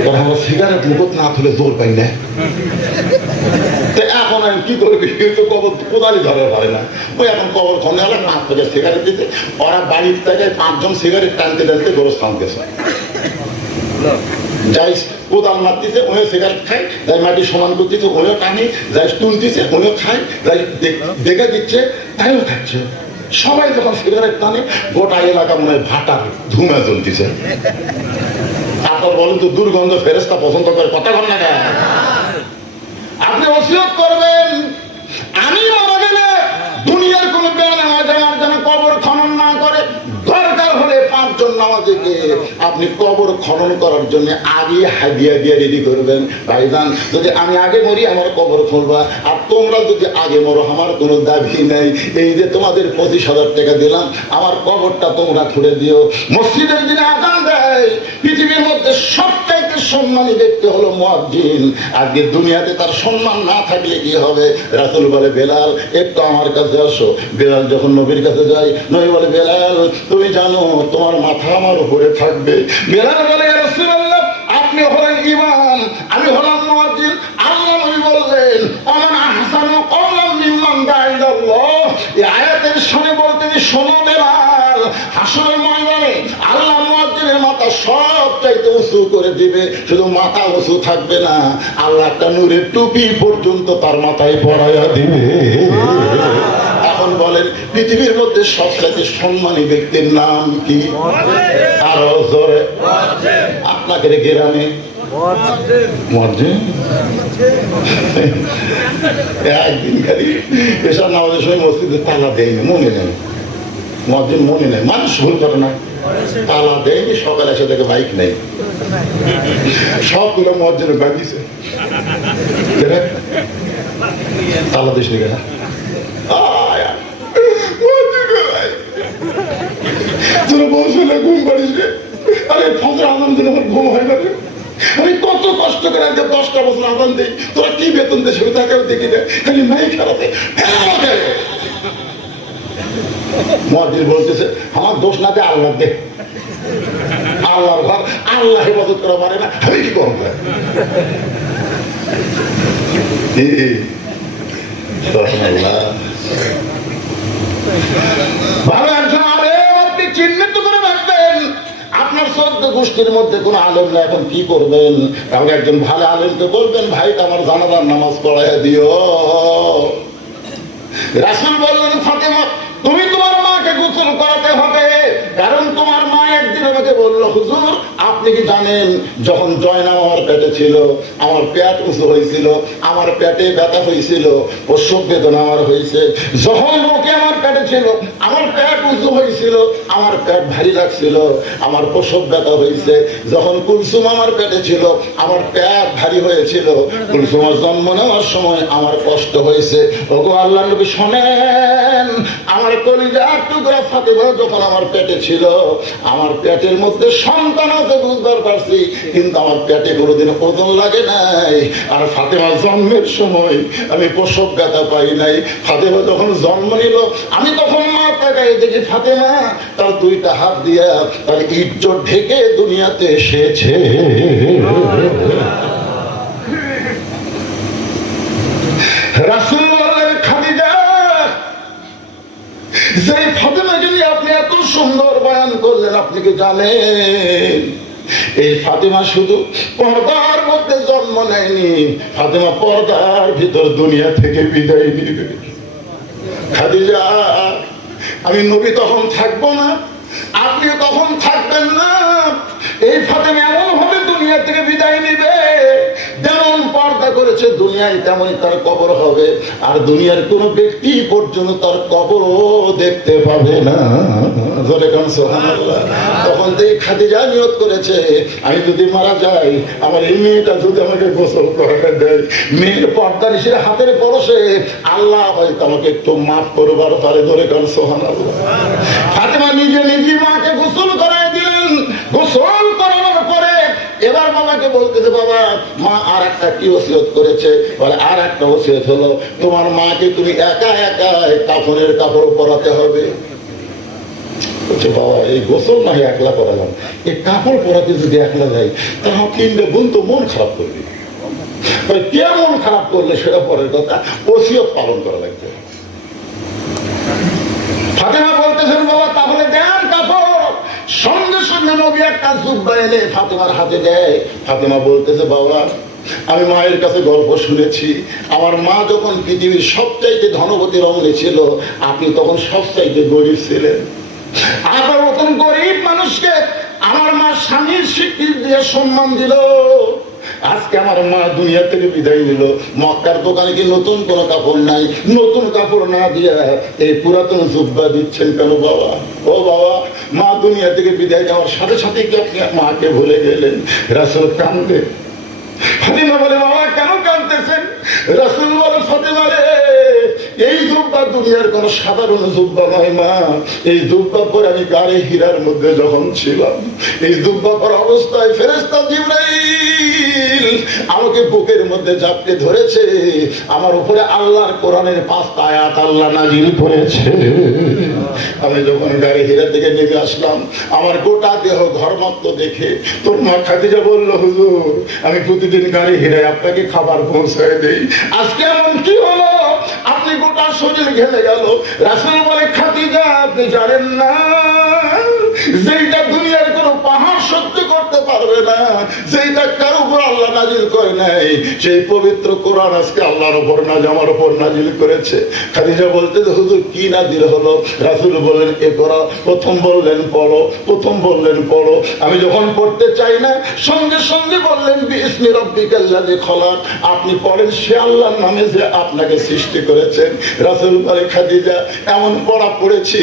কারণ আমরা সিগারেট মুখত না তুলে জোর পাই না। এখন আমি কি করবি, তো কবর কোদালি ধরে পারে না। ওই এখন কবর খন্ডে হলে 5 প্যাকেট সিগারেট দিতে, ওরা বাড়ির থেকে 5 জন সিগারেট টানতে টানতে গোরস্থান গেছে। যাই কোদাল মারতেছে উনিও সিগারেট খায়, যাই মাটি সমান করতেছে উনিও টানি, যাই তুলতেছে উনিও খায়, যাই দেখে দিচ্ছে তাইও খাচ্ছে। সবাই যখন সিগারেট টানে গোটা এলাকা মনে হয় ভাটার ধুমা জ্বলতেছে। আপনার বলেন তো দুর্গন্ধ ফেরেশতা পছন্দ করে কথা বল না কেন? আপনি ওসিয়ত করবেন আমি মারা গেলে দুনিয়ার কোন বেনামাজ আমার যেন কবর খনন না করে। দরকার হলে 5 জন নামাজীকে আপনি কবর খনন করার জন্য আগে হাদিয়া দিয়ে রেডি করবেন। ভাইজান যদি আমি আগে মরি আমার কবর খুলবা, আর তোমরা যদি আগে মরো আমার কোনো দাবি নেই। এই যে তোমাদের 25,000 টাকা দিলাম, আমার কবরটা তোমরা খুঁড়ে দিও। মসজিদের দিনে আযান দেয়, পৃথিবীর মধ্যে সবচাইতে সম্মানী ব্যক্তি হলো মুয়াজ্জিন। আজকে দুনিয়াতে তার সম্মান না থাকলে কি হবে? রাসূল বলে বেলাল একটু আমার কাছে আসো। বেলাল যখন নবীর কাছে যায়, নবী বলে বেলাল তুমি জানো তোমার মাথা আমার উপরে থাকবে। বেলাল বলে ইয়া রাসূলুল্লাহ আপনি হলেন ইমাম, আমি হলাম মুয়াজ্জিন। আল্লাহ নবী বললেন আমান আহসানু কওলাম মিম্মান দাআ ইলাল্লাহ। এই আয়াতের শুনে বলতে শোনো বেলাল, হাসরের ময়দানে আল্লাহ মুয়াজ্জিনের মাথা সব চাইতে উঁচু করে দিবে। শুধু মাথা উঁচু থাকবে না, আল্লাহ একটা নূরের টুপি পর্যন্ত তার মাথায় পরাইয়া দিবে। এখন বলেন পৃথিবীর মধ্যে সবচেয়ে সম্মানী ব্যক্তির নাম কি? আরো জোরে। আপনাকে গ্রামে একদিন খালি এসব নামাজের সময় মসজিদে তালা দেয়নি, মনে নেই মসজিদ মনে নেই, মানুষ ভুল করে না, তালা দেয়নি। সকালে এসে দেখে বাইক নেই, সবগুলো মসজিদে বাঁধিয়েছে। তালা দিস নি কেন? তোরা বলছো না ঘুম পাড়িস রে? আরে ফজর আজান দিলে আমার ঘুম হয় না রে। আমি কত কষ্ট করে আজকে 10টা বছর আজান দিই, তোরা কি বেতন দেয় সেটা তাকেও দেখি না, খালি মাই খারাপে। মুয়াজ্জিন বলতেছে আমার দোষ না দে আল্লাহ দে, আল্লাহর ঘর আল্লাহ হেফাজত করা পারে না, আমি কি করব? ভালো একজন আলেম আপনি চিহ্নিত করে রাখবেন। আপনার 14 গোষ্ঠীর মধ্যে কোন আলেম না, এখন কি করবেন? তাহলে একজন ভালো আলেমকে বলবেন ভাই আমার জানাজার নামাজ পড়াইয়া দিও। রাসূল বললেন ফাতেমা তুমি তোমার মাকে গোসল করাতে হবে, কারণ তোমার মা একদিন আমাকে বললো হুজুর আপনি কি জানেন যখন জয়নাব আমার পেটে ছিল আমার পেট উঁচু হয়েছিল, আমার পেটে ব্যথা হয়েছিল, প্রসব বেদনা আমার হয়েছে। যখন ওকে আমার পেটে ছিল আমার পেট উঁচু হয়েছিল, আমার পেট ভারী লাগছিল, আমার প্রসব ব্যথা হয়েছে। যখন কুলসুম আমার পেটে ছিল আমার পেট ভারী হয়েছিল, কুলসুমের জন্ম নেওয়ার সময় আমার কষ্ট হয়েছে। ওগো আল্লাহর নবী শোনেন, আমার কলিজার টুকরা ফাতেমা যখন আমার পেটে ছিল আমার পেটের মধ্যে সন্তান আছে বুঝতে পারছি, কিন্তু আমার পেটে কোনোদিন ওজন লাগে নাই। আর ফাতেমা জন্মের সময় আমি প্রসব ব্যথা পাই নাই। ফাতেমা যখন জন্ম নিল আমি তখন মা তাকাই দেখি ফাতেমা তার 2টা হাত দিয়া তার ইজ্জত ঢেকে দুনিয়াতে এসেছে। রাসূল বললেন খাদিজা যে ফাতেমাকে নিয়ে আপনি এত সুন্দর বয়ান করলেন, আপনি কি জানেন এই ফাতেমা শুধু পর্দার মধ্যে জন্ম নেয়নি, ফাতেমা পর্দার ভিতর দুনিয়া থেকে বিদায় নিবে। খাদিজা আমি নবী তখন থাকবো না, আপনি তখন থাকবেন না। এই ফাতেমা এমন ভাবে দুনিয়া থেকে বিদায় নিবে, যেমন পর্দা করেছে দুনিয়ায় তেমনই তার কবর হবে। আর দুনিয়ার কোন ব্যক্তি পর্যন্ত তার কবরও দেখতে পাবে না। তখন থেকে খাদিজা নিয়ত করেছে আমি যদি মারা যাই আমার এই মেয়েটা যদি আমাকে গোসল করে দেয়, মেয়ের পর্দা নিষেধ হাতের পরশে আল্লাহ হয়তো আমাকে একটু মাফ করবার পারে। ধরে কারণ সোহান ফাতেমা নিজে নিজে মাকে গোসল করায় দিলেন। এবার বাবাকে বলতেছে, বাবা মা আর একটা কি ওসিয়ত করেছে? বলে আর একটা ওসিয়ত হলো, তোমার মাকে তুমি একা একা কাফনের কাপড় পরাতে হবে। বলছে বাবা এই গোসল না একলা পরালাম, এই কাপড় পরাতে যদি একলা যাই তাহলে তিনটে বোন তো মন খারাপ করবে। কে মন খারাপ করলে সেটা পরের কথা, ওসিয়ত পালন করা লাগবে। ফাতেমা বলতেছেন বাবা তাহলে দেন কাপড়। সঙ্গে সঙ্গে নবী একটা জুব্বা এনে ফাতেমার হাতে দেয়। ফাতেমা বলতেছে বাবা আমি মায়ের কাছে গল্প শুনেছি, আমার মা যখন পৃথিবীর সবচাইতে ধনবতী রমণী ছিল, আপনি তখন সবচাইতে গরিব ছিলেন। আবার মতন গরিব মানুষকে আমার মা স্বামীর স্বীকৃতি দিয়ে সম্মান দিল। আজকে আমার মা দুনিয়া থেকে বিদায় নিল, মক্কার দোকানে কি নতুন কোনো কাপড় নাই? নতুন কাপড় না দিয়া এই পুরাতন জুব্বা দিচ্ছেন কেন বাবা? ও বাবা মা দুনিয়া থেকে বিদায় যাওয়ার সাথে সাথে কি আপনি মাকে ভুলে গেলেন? রাসূল কাঁদে। ফাতিমা বলে বাবা কেন কাঁদতেছেন? রাসূল বলে ফাতিমা রে এই জুব্বা দুনিয়ার কোন সাধারণ জুব্বা নয় মা। এই জুব্বা পরে আমি গাড়ি হীরার মধ্যে যখন ছিলাম, এই জুব্বা পর অবস্থায় ফেরেশতা জিবরাইল আমাকে বুকের মধ্যে জাপটে ধরেছে, আমার উপরে আল্লাহর কোরআনের 5টা আয়াত আল্লাহ নাযিল করেছে। আমি যখন গাড়ি হীরা থেকে নেমে আসলাম, আমার গোটা দেহ ঘর্মাক্ত দেখে তোর মা খাদিজা বলল হুজুর আমি প্রতিদিন গাড়ি হীরায় আপনাকে খাবার পৌঁছায় দেই, আজকে এমন কি হলো আপনি গোটা শরীর ঘেমে গেল? রাসূল বলে খাদিজা আপনি জানেন না, যেটা দুনিয়ার কোনো পাহাড় সহ্য করতে পারবে না, যেটা কার উপর আল্লাহ নাজিল করে নাই, সেই পবিত্র কোরআন আজকে আল্লাহর উপর আমার উপর নাজিল করেছে। খাদিজা বলতে হুজুর কি নাজিল হলো? রাসূল বললেন ইকরা, প্রথম বললেন পড়ো, প্রথম বললেন পড়ো। আমি যখন পড়তে চাই না সঙ্গে সঙ্গে বললেন বিসমি রাব্বিকাল্লাযী খলাক, আপনি পড়েন সে আল্লাহর নামে যে আপনাকে সৃষ্টি করেছেন। রাসূল বলে খাদিজা এমন পড়া পড়েছি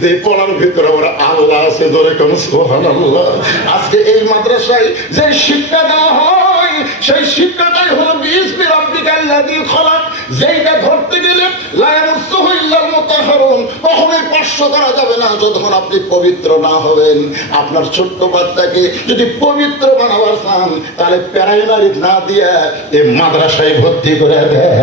যে পড়ার ভিতরে আমরা আল্লাহ আছে, ধরে কোন সুবহানাল্লাহ। আজকে এই মাদ্রাসায় যে শিক্ষা দেওয়া হয় সেই শিক্ষাটাই হলো বিসমি রাব্বিকাল্লাযী খলাক, যেটা ধরতে গেলে লা ইয়ামুসসুহু ইল্লাল মুতাহহারুন, কখনোই স্পর্শ করা যাবে না যতক্ষণ আপনি পবিত্র না হবেন। আপনার ছোট্ট বাচ্চাকে যদি পবিত্র বানাবার চান তাহলে প্রাইমারি না দিয়ে এই মাদ্রাসায় ভর্তি করে দেয়।